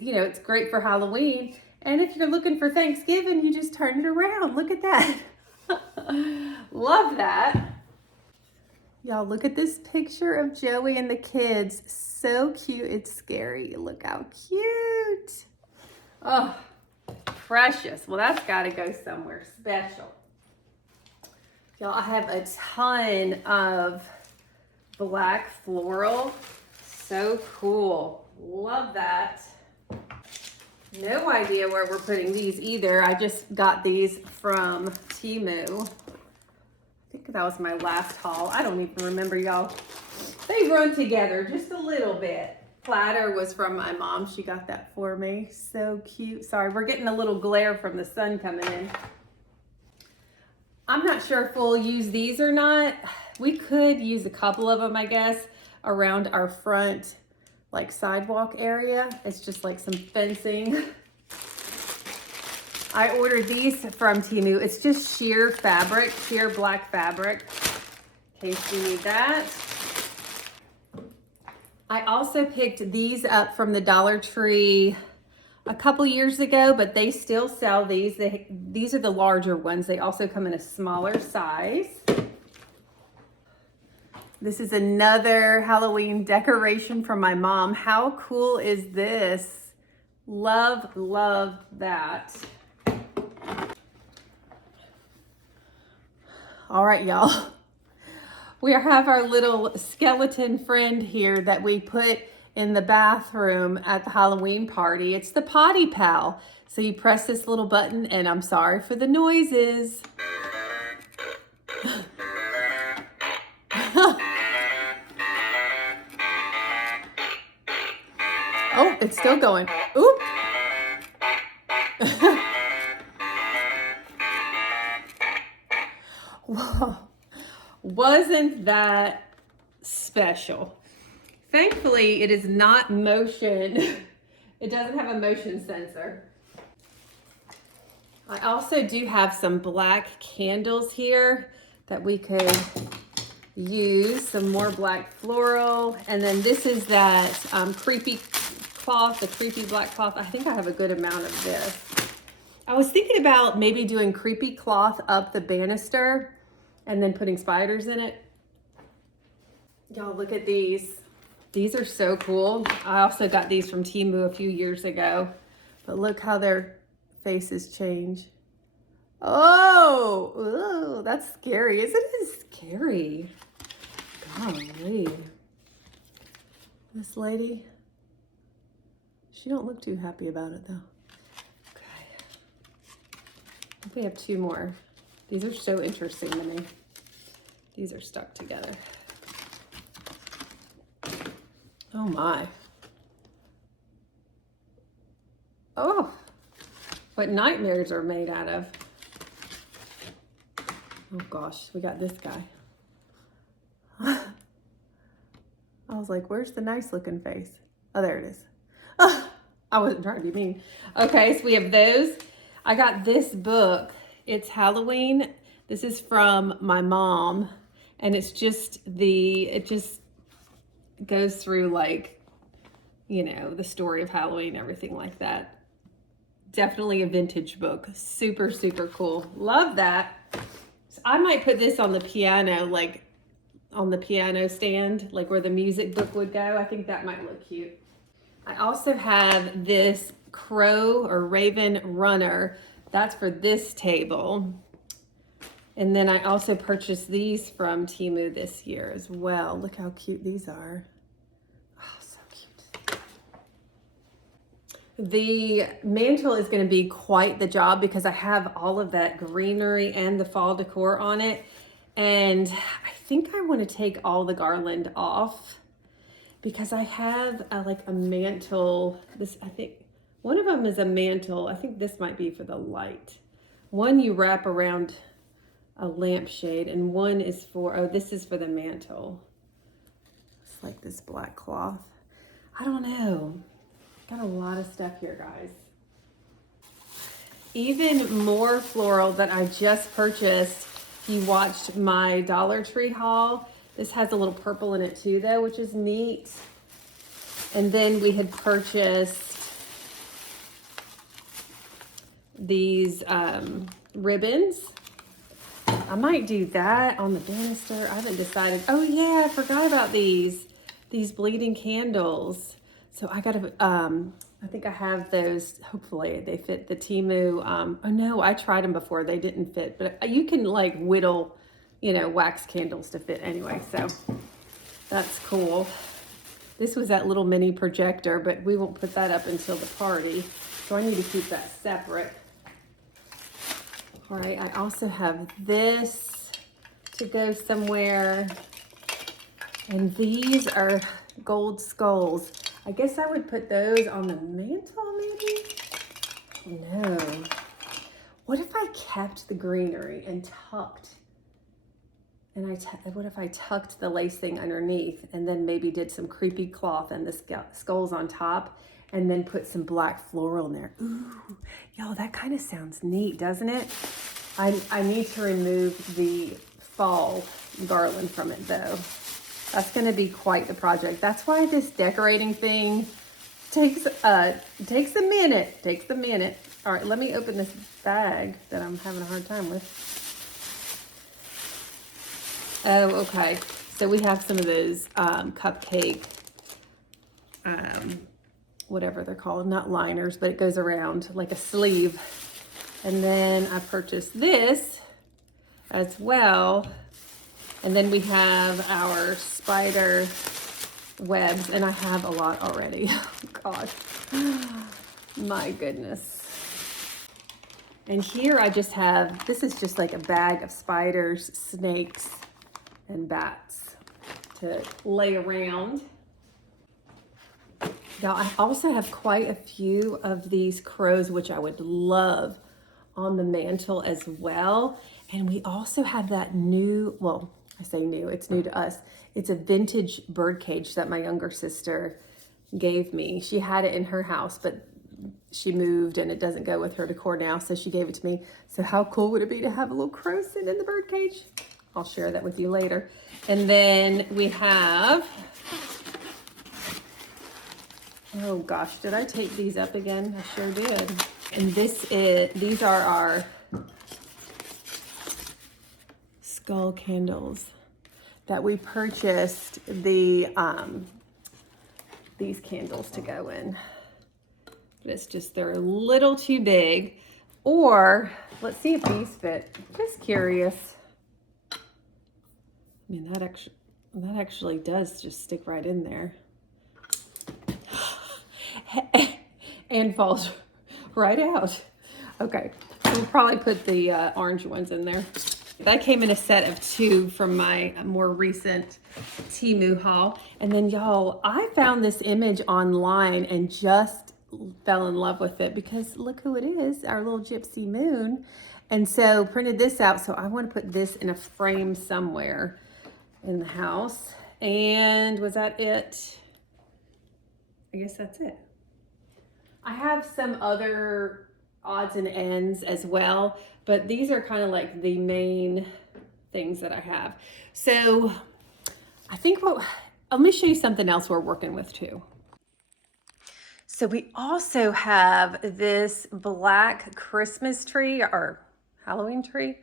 you know, it's great for Halloween. And if you're looking for Thanksgiving, you just turn it around. Look at that. Love that. Y'all, look at this picture of Joey and the kids. So cute. It's scary. Look how cute. Oh, precious. Well, that's got to go somewhere special. Y'all, I have a ton of black floral. So cool. Love that. No idea where we're putting these either. I just got these from Temu. I think think that was my last haul. I don't even remember, y'all. They run together just a little bit. Platter was from my mom. She got that for me. So cute. Sorry, we're getting a little glare from the sun coming in. I'm not sure if we'll use these or not. We could use a couple of them, I guess, around our front, like sidewalk area. It's just like some fencing. I ordered these from Temu. It's just sheer fabric, sheer black fabric, in case you need that. I also picked these up from the Dollar Tree a couple years ago, but they still sell these. These are the larger ones. They also come in a smaller size. This is another Halloween decoration from my mom. How cool is this? Love, love that. All right, y'all. We have our little skeleton friend here that we put in the bathroom at the Halloween party. It's the Potty Pal. So you press this little button, and I'm sorry for the noises. Oh, it's still going. Oop. Whoa. Wasn't that special? Thankfully, it is not motion. It doesn't have a motion sensor. I also do have some black candles here that we could use. Some more black floral. And then this is that creepy cloth, the creepy black cloth. I think I have a good amount of this. I was thinking about maybe doing creepy cloth up the banister and then putting spiders in it. Y'all, look at these. These are so cool. I also got these from Temu a few years ago, but look how their faces change. Oh, ooh, that's scary. Isn't it scary? Golly. This lady, she don't look too happy about it though. Okay. I think we have two more. These are so interesting to me. These are stuck together. Oh my. Oh, what nightmares are made out of. Oh gosh, we got this guy. I was like, where's the nice looking face? Oh, there it is. I wasn't trying to be mean. Okay, so we have those. I got this book. It's Halloween. This is from my mom. And it's just it just goes through like, you know, the story of Halloween, everything like that. Definitely a vintage book. Super, super cool. Love that. So I might put this on the piano, like on the piano stand, like where the music book would go. I think that might look cute. I also have this crow or raven runner. That's for this table. And then I also purchased these from Temu this year as well. Look how cute these are. Oh, so cute. The mantle is going to be quite the job because I have all of that greenery and the fall decor on it. And I think I want to take all the garland off because I have like a mantle. I think one of them is a mantle. I think this might be for the light. One you wrap around a lampshade, and one is for, oh, this is for the mantle. It's like this black cloth. I don't know. Got a lot of stuff here, guys. Even more floral that I just purchased. If you watched my Dollar Tree haul, this has a little purple in it too, though, which is neat. And then we had purchased these ribbons. I might do that on the banister. I haven't decided. Oh yeah, I forgot about these bleeding candles. So I gotta, I think I have those. Hopefully they fit the Temu. Oh no, I tried them before. They didn't fit, but you can like whittle, you know, wax candles to fit anyway. So that's cool. This was that little mini projector, but we won't put that up until the party. So I need to keep that separate. All right, I also have this to go somewhere. And these are gold skulls. I guess I would put those on the mantle, maybe? No. What if I kept the greenery and tucked? And what if I tucked the lace thing underneath and then maybe did some creepy cloth and the skulls on top and then put some black floral in there? Ooh, y'all, that kind of sounds neat, doesn't it? I need to remove the fall garland from it though. That's gonna be quite the project. That's why this decorating thing takes a minute. All right, let me open this bag that I'm having a hard time with. Oh, okay. So we have some of those cupcake, whatever they're called, not liners, but it goes around like a sleeve. And then I purchased this as well. And then we have our spider webs, and I have a lot already. Oh, gosh. My goodness. And here I just have, this is just like a bag of spiders, snakes, and bats to lay around. Now I also have quite a few of these crows, which I would love on the mantle as well. And we also have that new, well, I say new, it's new to us. It's a vintage bird cage that my younger sister gave me. She had it in her house, but she moved and it doesn't go with her decor now, so she gave it to me. So how cool would it be to have a little crow sitting in the bird cage? I'll share that with you later. And then we have, oh gosh, did I take these up again? I sure did. And these are our skull candles that we purchased these candles to go in. But it's just, they're a little too big. Or let's see if these fit. Just curious. I mean, that actually does just stick right in there. And falls right out. Okay, so we'll probably put the orange ones in there. That came in a set of 2 from my more recent Temu haul. And then y'all, I found this image online and just fell in love with it because look who it is, our little gypsy moon. And so printed this out. So I want to put this in a frame somewhere in the house. And was that it? I guess that's it. I have some other odds and ends as well, but these are kind of like the main things that I have. So I think let me show you something else we're working with too. So we also have this black Christmas tree or Halloween tree.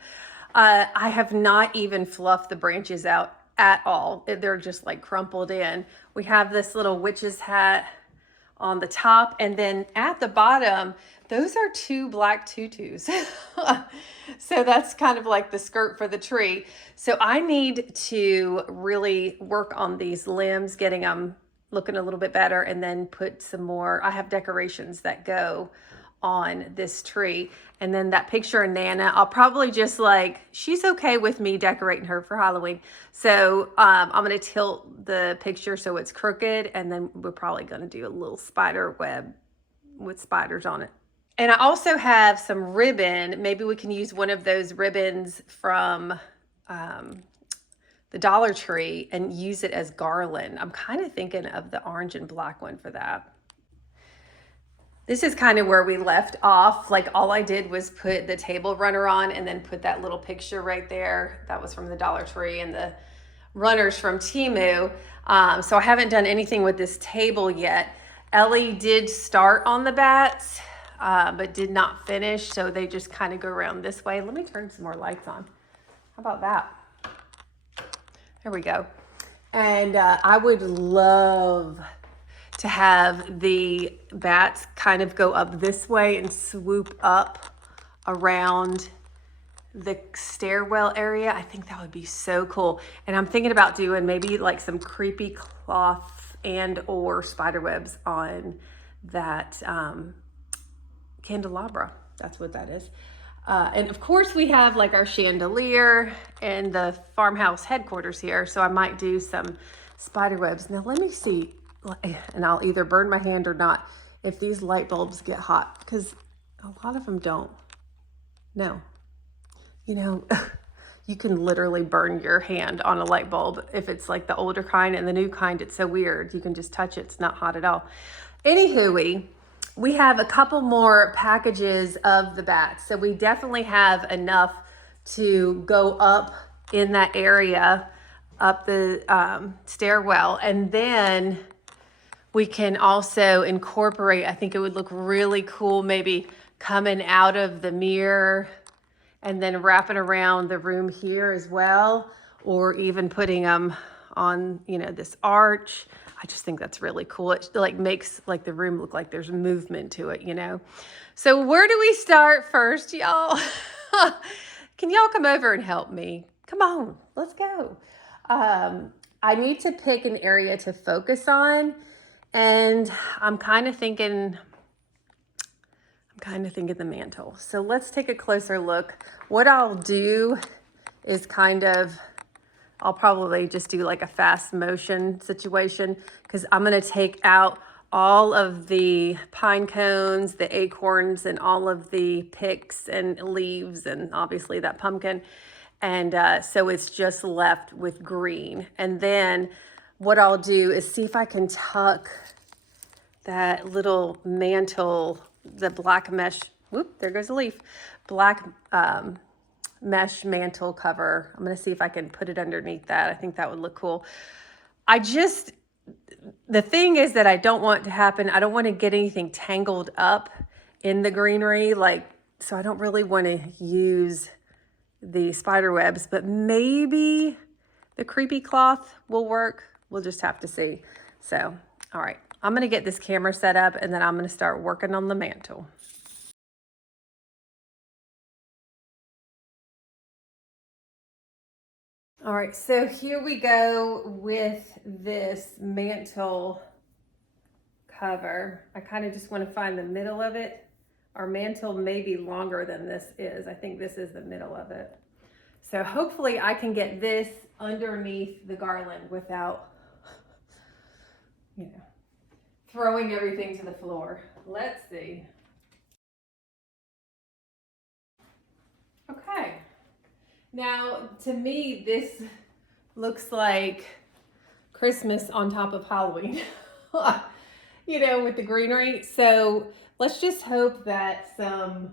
I have not even fluffed the branches out at all. They're just like crumpled in. We have this little witch's hat on the top, and then at the bottom, those are 2 black tutus. So that's kind of like the skirt for the tree. So I need to really work on these limbs, getting them looking a little bit better, and then put some more. I have decorations that go on this tree. And then that picture of Nana, I'll probably just she's okay with me decorating her for Halloween. So I'm going to tilt the picture so it's crooked, and then we're probably going to do a little spider web with spiders on it. And I also have some ribbon. Maybe we can use one of those ribbons from the Dollar Tree and use it as garland. I'm kind of thinking of the orange and black one for that. This is kind of where we left off. All I did was put the table runner on and then put that little picture right there. That was from the Dollar Tree, and the runners from Temu. So I haven't done anything with this table yet. Ellie did start on the bats, but did not finish. So they just kind of go around this way. Let me turn some more lights on. How about that? There we go. And I would love to have the bats kind of go up this way and swoop up around the stairwell area. I think that would be so cool. And I'm thinking about doing maybe some creepy cloth and or spider webs on that candelabra. That's what that is. And of course we have like our chandelier and the farmhouse headquarters here. So I might do some spider webs. Now let me see, and I'll either burn my hand or not, if these light bulbs get hot, because a lot of them don't. No, you know, you can literally burn your hand on a light bulb if it's like the older kind, and the new kind, it's so weird. You can just touch it, it's not hot at all. Anywho, we have a couple more packages of the bats. So we definitely have enough to go up in that area, up the stairwell. And then we can also incorporate, I think it would look really cool, maybe coming out of the mirror and then wrapping around the room here as well, or even putting them on, you know, this arch. I just think that's really cool. It like makes like the room look like there's movement to it, you know? So where do we start first, y'all? Can y'all come over and help me? Come on, let's go. I need to pick an area to focus on, and I'm kind of thinking the mantle. So let's take a closer look. What I'll do is I'll probably just do like a fast motion situation, because I'm going to take out all of the pine cones, the acorns, and all of the picks and leaves, and obviously that pumpkin. And so it's just left with green. And then what I'll do is see if I can tuck that little mantle, the black mesh, whoop, there goes a leaf, black mesh mantle cover. I'm going to see if I can put it underneath that. I think that would look cool. The thing is that I don't want to happen, I don't want to get anything tangled up in the greenery, so I don't really want to use the spider webs, but maybe the creepy cloth will work. We'll just have to see. So, all right, I'm going to get this camera set up, and then I'm going to start working on the mantle. All right, so here we go with this mantle cover. I kind of just want to find the middle of it. Our mantle may be longer than this is. I think this is the middle of it. So hopefully I can get this underneath the garland without, throwing everything to the floor. Let's see. Okay. Now, to me, this looks like Christmas on top of Halloween, with the greenery. So let's just hope that some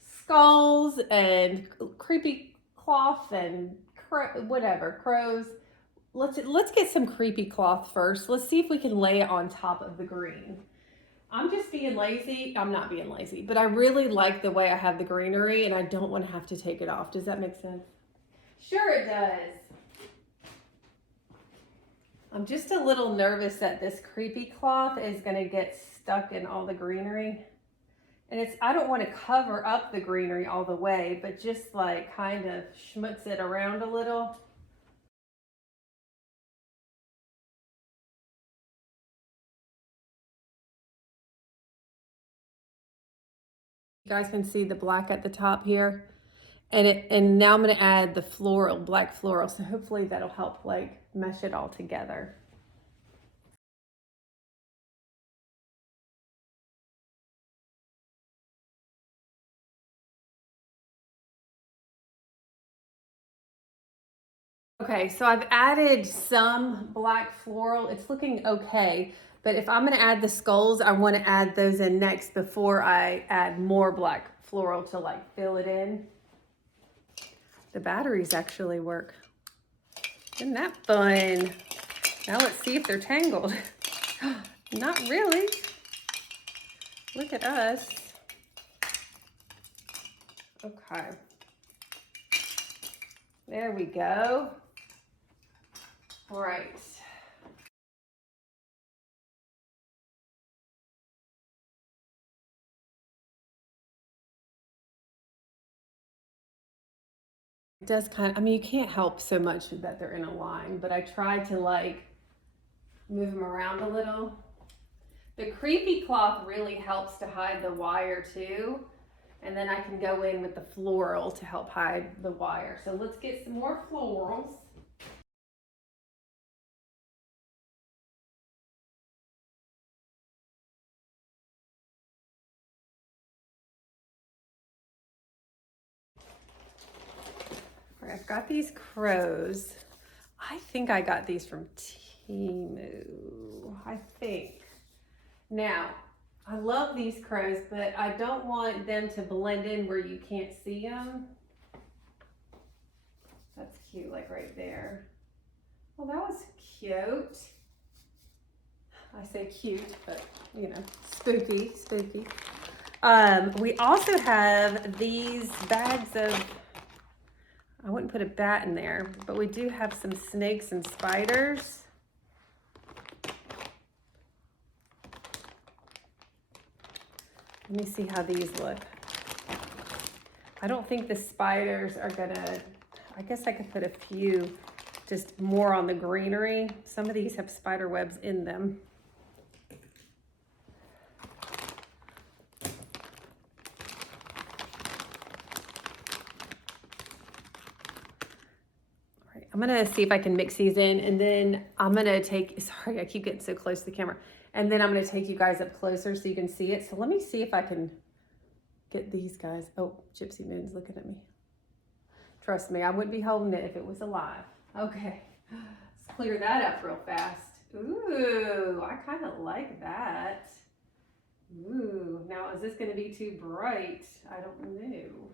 skulls and creepy cloth and crows. Let's get some creepy cloth first. Let's see if we can lay it on top of the green. I'm just being lazy. I'm not being lazy, but I really like the way I have the greenery, and I don't want to have to take it off. Does that make sense? Sure it does. I'm just a little nervous that this creepy cloth is going to get stuck in all the greenery. And I don't want to cover up the greenery all the way, but just like kind of schmutz it around a little. You guys can see the black at the top here. And now I'm going to add the black floral. So hopefully that'll help mesh it all together. Okay, so I've added some black floral. It's looking okay. But if I'm going to add the skulls, I want to add those in next before I add more black floral to fill it in. The batteries actually work. Isn't that fun? Now let's see if they're tangled. Not really. Look at us. Okay. There we go. All right. It does you can't help so much that they're in a line, but I tried to move them around a little. The creepy cloth really helps to hide the wire too. And then I can go in with the floral to help hide the wire. So let's get some more florals. All right, I've got these crows. I think I got these from Temu, I think. Now, I love these crows, but I don't want them to blend in where you can't see them. That's cute, like right there. Well, that was cute. I say cute, but you know, spooky, spooky. We also have these bags of, I wouldn't put a bat in there, but we do have some snakes and spiders. Let me see how these look. I don't think the spiders are gonna, I guess I could put a few just more on the greenery. Some of these have spider webs in them. All right, I'm gonna see if I can mix these in, and then I'm gonna take, sorry, I keep getting so close to the camera. And then I'm gonna take you guys up closer so you can see it. So let me see if I can get these guys. Oh, Gypsy Moon's looking at me. Trust me, I wouldn't be holding it if it was alive. Okay, let's clear that up real fast. Ooh, I kind of like that. Ooh, now is this gonna be too bright? I don't know.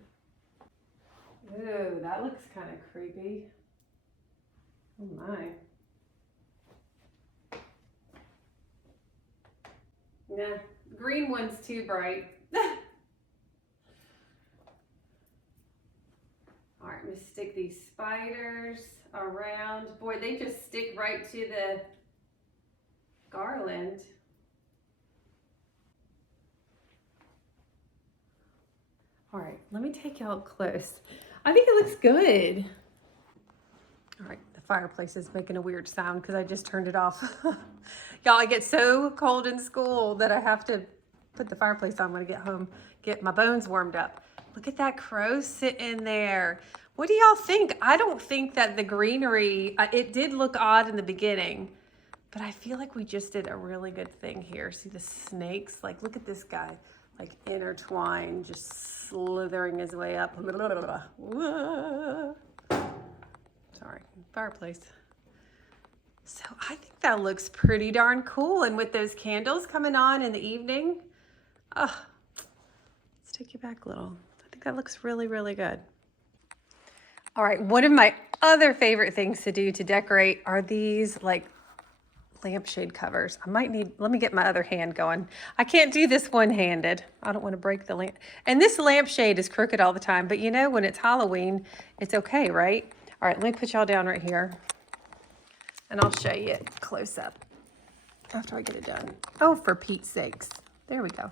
Ooh, that looks kind of creepy. Oh my. Nah, green one's too bright. All right, I'm gonna stick these spiders around. Boy, they just stick right to the garland. All right, let me take y'all close. I think it looks good. All right, the fireplace is making a weird sound because I just turned it off. Y'all, I get so cold in school that I have to put the fireplace on when I get home, get my bones warmed up. Look at that crow sitting there. What do y'all think? I don't think that the greenery, it did look odd in the beginning, but I feel like we just did a really good thing here. See the snakes? Like, look at this guy, like intertwined, just slithering his way up. Sorry, fireplace. So I think that looks pretty darn cool. And with those candles coming on in the evening, let's take you back a little. I think that looks really, really good. All right, one of my other favorite things to do to decorate are these like lampshade covers. I might need, let me get my other hand going. I can't do this one-handed. I don't want to break the lamp. And this lampshade is crooked all the time, but you know, when it's Halloween, it's okay, right? All right, let me put y'all down right here and I'll show you it close up after I get it done. Oh, for Pete's sakes. There we go.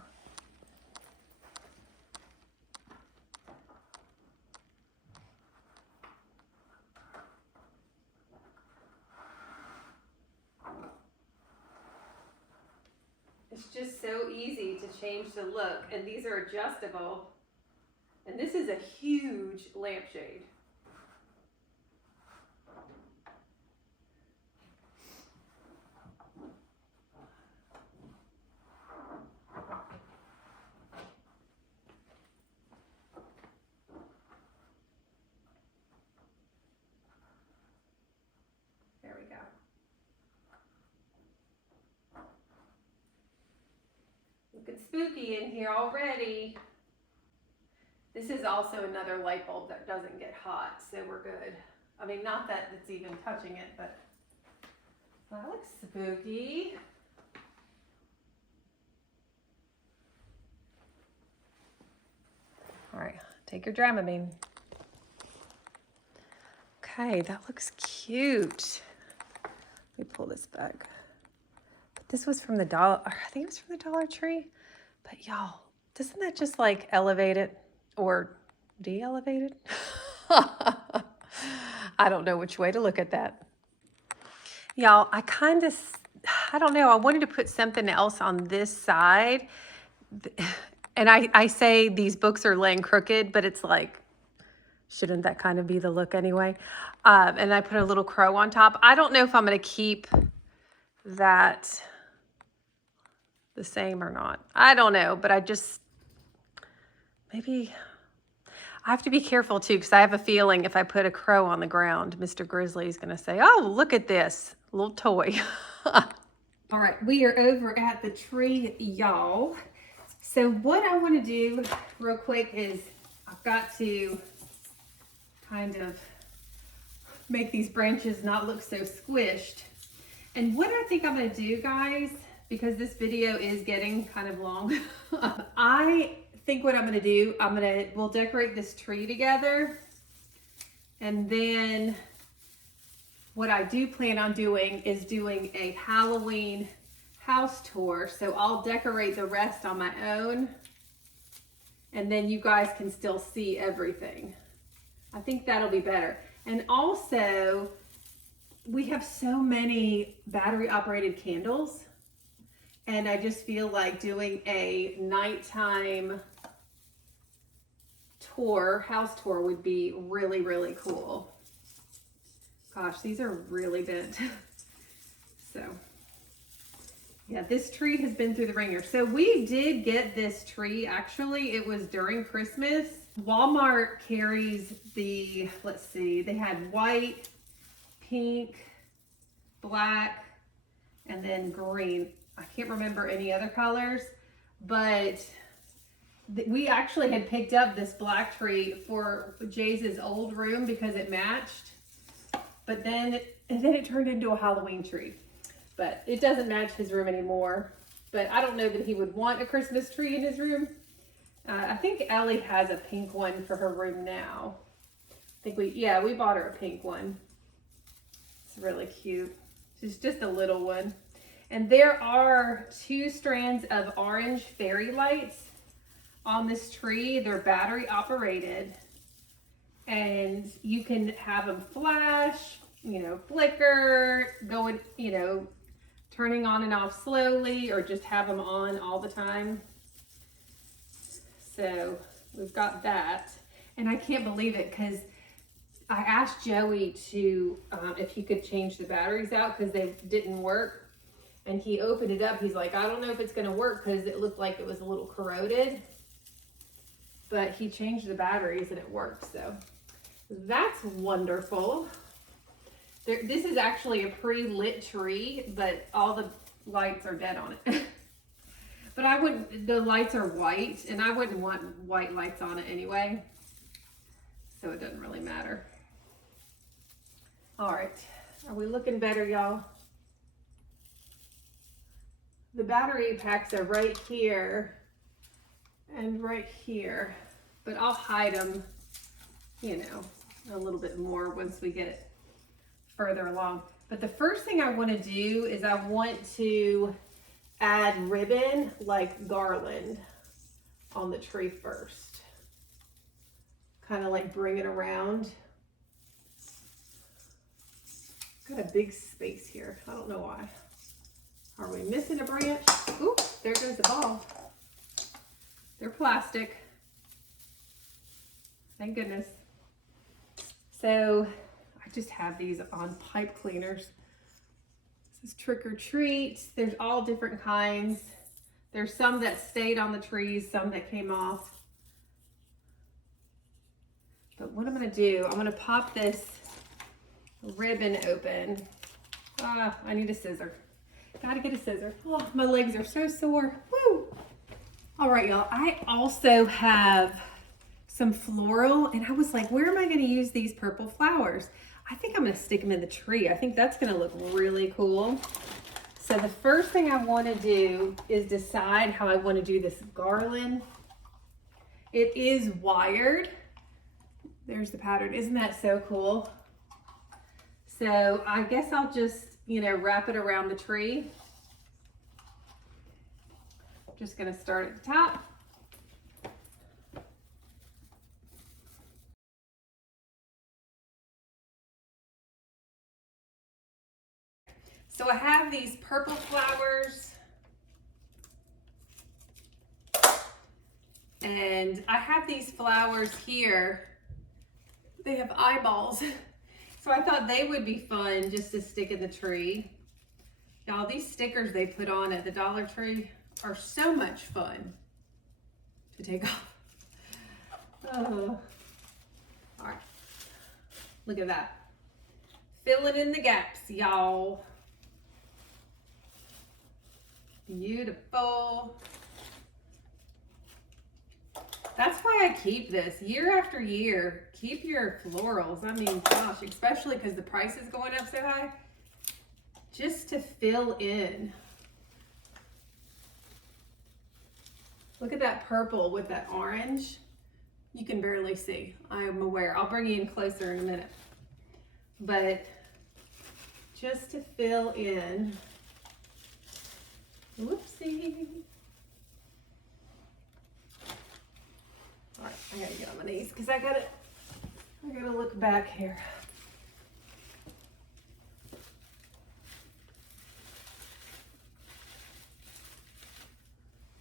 It's just so easy to change the look, and these are adjustable. And this is a huge lampshade. There we go. Looking spooky in here already. This is also another light bulb that doesn't get hot, so we're good. I mean, not that it's even touching it, but that looks spooky. All right, take your Dramamine. Okay, that looks cute. Let me pull this back. But this was from the Dollar, I think it was from the Dollar Tree. But y'all, doesn't that just like elevate it or de-elevate it? I don't know which way to look at that. Y'all, I don't know. I wanted to put something else on this side. And I say these books are laying crooked, but it's like, shouldn't that kind of be the look anyway? And I put a little crow on top. I don't know if I'm going to keep that the same or not. I don't know, but I just, maybe I have to be careful too, because I have a feeling if I put a crow on the ground, Mr. Grizzly is going to say, oh, look at this little toy. All right, we are over at the tree, y'all. So what I want to do real quick is I've got to kind of make these branches not look so squished. And what I think I'm going to do, guys, because this video is getting kind of long, I think what I'm going to do, we'll decorate this tree together. And then what I do plan on doing is doing a Halloween house tour. So I'll decorate the rest on my own. And then you guys can still see everything. I think that'll be better. And also, we have so many battery operated candles. And I just feel like doing a nighttime tour, house tour would be really, really cool. Gosh, these are really bent. So, yeah, this tree has been through the ringer. So we did get this tree, actually, it was during Christmas. Walmart carries the, let's see, they had white, pink, black, and then green. I can't remember any other colors, but we actually had picked up this black tree for Jay's old room because it matched. But then it turned into a Halloween tree. But it doesn't match his room anymore. But I don't know that he would want a Christmas tree in his room. I think Ellie has a pink one for her room now. I think we bought her a pink one. It's really cute. It's just a little one. And there are 2 strands of orange fairy lights on this tree. They're battery operated. And you can have them flash, flicker, going, turning on and off slowly, or just have them on all the time. So we've got that. And I can't believe it because I asked Joey to, if he could change the batteries out because they didn't work. And he opened it up. He's like, I don't know if it's going to work because it looked like it was a little corroded. But he changed the batteries and it worked. So that's wonderful. This is actually a pre-lit tree, but all the lights are dead on it. But the lights are white, and I wouldn't want white lights on it anyway. So it doesn't really matter. All right, are we looking better, y'all? The battery packs are right here and right here, but I'll hide them, a little bit more once we get it further along. But the first thing I want to do is I want to add ribbon, like garland, on the tree first. Kind of like bring it around. Got a big space here. I don't know why. Are we missing a branch? Ooh, there goes the ball. They're plastic. Thank goodness. So I just have these on pipe cleaners. This is trick or treat. There's all different kinds. There's some that stayed on the trees, some that came off. But what I'm gonna do, I'm gonna pop this ribbon open. I need a scissor. Gotta get a scissor. Oh, my legs are so sore. Woo! All right, y'all. I also have some floral, and I was like, where am I going to use these purple flowers? I think I'm going to stick them in the tree. I think that's going to look really cool. So the first thing I want to do is decide how I want to do this garland. It is wired. There's the pattern. Isn't that so cool? So I guess I'll just, wrap it around the tree. Just going to start at the top. So I have these purple flowers, And I have these flowers here. They have eyeballs. So I thought they would be fun just to stick in the tree. Y'all, these stickers they put on at the Dollar Tree are so much fun to take off. Oh. All right, look at that. Filling in the gaps, y'all. Beautiful. That's why I keep this year after year. Keep your florals. I mean, gosh, especially because the price is going up so high. Just to fill in. Look at that purple with that orange. You can barely see. I am aware. I'll bring you in closer in a minute. But just to fill in. Whoopsie. All right, I gotta get on my knees because I gotta look back here.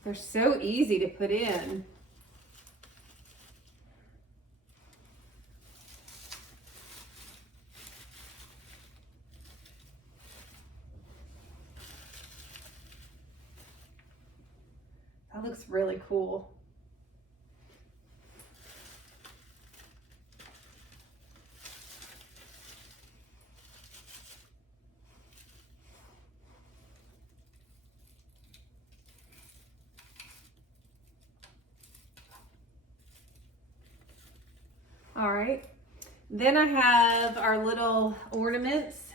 They're so easy to put in. That looks really cool. All right, then I have our little ornaments.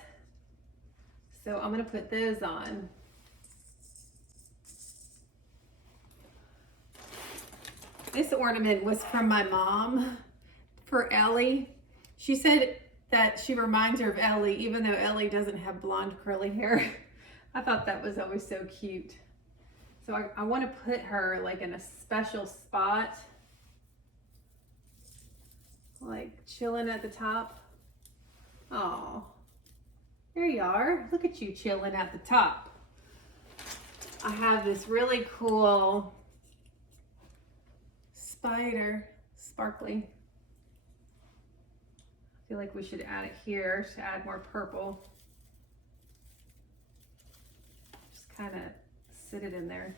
So I'm gonna put those on. This ornament was from my mom for Ellie. She said that she reminds her of Ellie, even though Ellie doesn't have blonde curly hair. I thought that was always so cute. So I want to put her like in a special spot. Like chilling at the top. Oh, there you are. Look at you chilling at the top. I have this really cool spider, sparkly. I feel like we should add it here to add more purple. Just kind of sit it in there.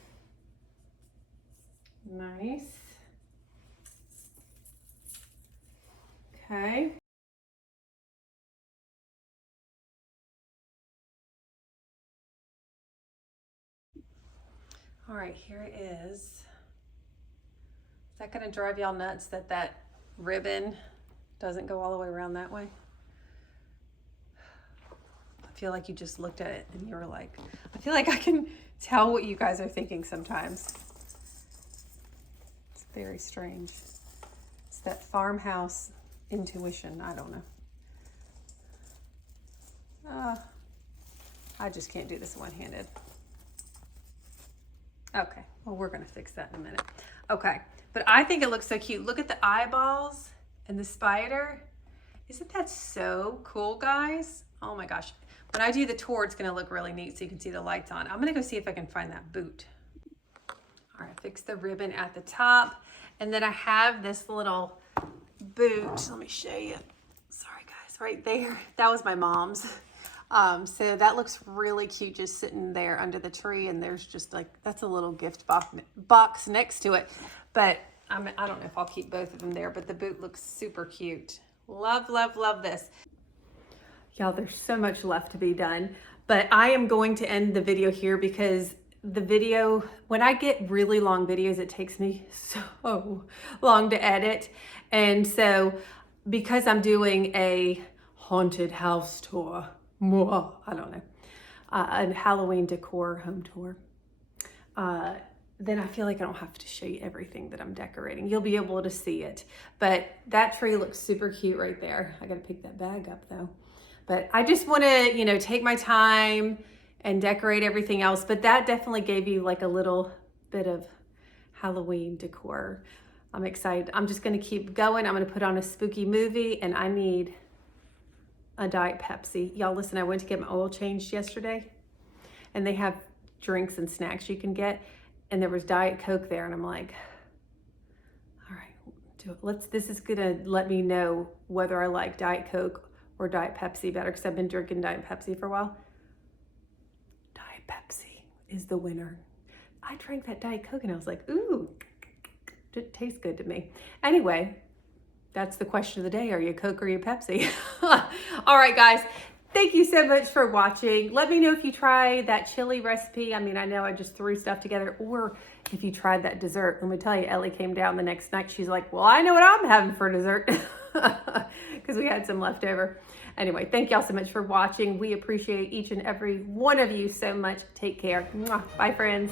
Nice. Okay. All right, here it is. Is that gonna drive y'all nuts that that ribbon doesn't go all the way around that way? I feel like you just looked at it and you were like, I feel like I can tell what you guys are thinking sometimes. It's very strange. It's that farmhouse intuition. I don't know. I just can't do this one-handed. Okay, well, we're gonna fix that in a minute. Okay, but I think it looks so cute. Look at the eyeballs and the spider. Isn't that so cool, guys? Oh my gosh. When I do the tour, it's gonna look really neat so you can see the lights on. I'm gonna go see if I can find that boot. All right, fix the ribbon at the top. And then I have this little boot. Let me show you. Sorry guys, right there. That was my mom's. So that looks really cute just sitting there under the tree, and there's just like, that's a little gift box next to it. But I don't know if I'll keep both of them there, but the boot looks super cute. Love, love, love this. Y'all, there's so much left to be done, but I am going to end the video here because the video, when I get really long videos, it takes me so long to edit. And so because I'm doing a haunted house tour, I don't know, a Halloween decor home tour, then I feel like I don't have to show you everything that I'm decorating. You'll be able to see it. But that tree looks super cute right there. I gotta pick that bag up though. But I just wanna, you know, take my time and decorate everything else. But that definitely gave you like a little bit of Halloween decor. I'm excited. I'm just gonna keep going. I'm gonna put on a spooky movie, and I need a Diet Pepsi. Y'all listen, I went to get my oil changed yesterday, and they have drinks and snacks you can get, and there was Diet Coke there, and I'm like, This is gonna let me know whether I like Diet Coke or Diet Pepsi better, because I've been drinking Diet Pepsi for a while. Diet Pepsi is the winner. I drank that Diet Coke and I was like, ooh, it tastes good to me. Anyway, that's the question of the day. Are you Coke or are you Pepsi? All right, guys. Thank you so much for watching. Let me know if you try that chili recipe. I mean, I know I just threw stuff together, or if you tried that dessert. Let me tell you, Ellie came down the next night. She's like, well, I know what I'm having for dessert, because we had some left over. Anyway, thank y'all so much for watching. We appreciate each and every one of you so much. Take care. Mwah. Bye, friends.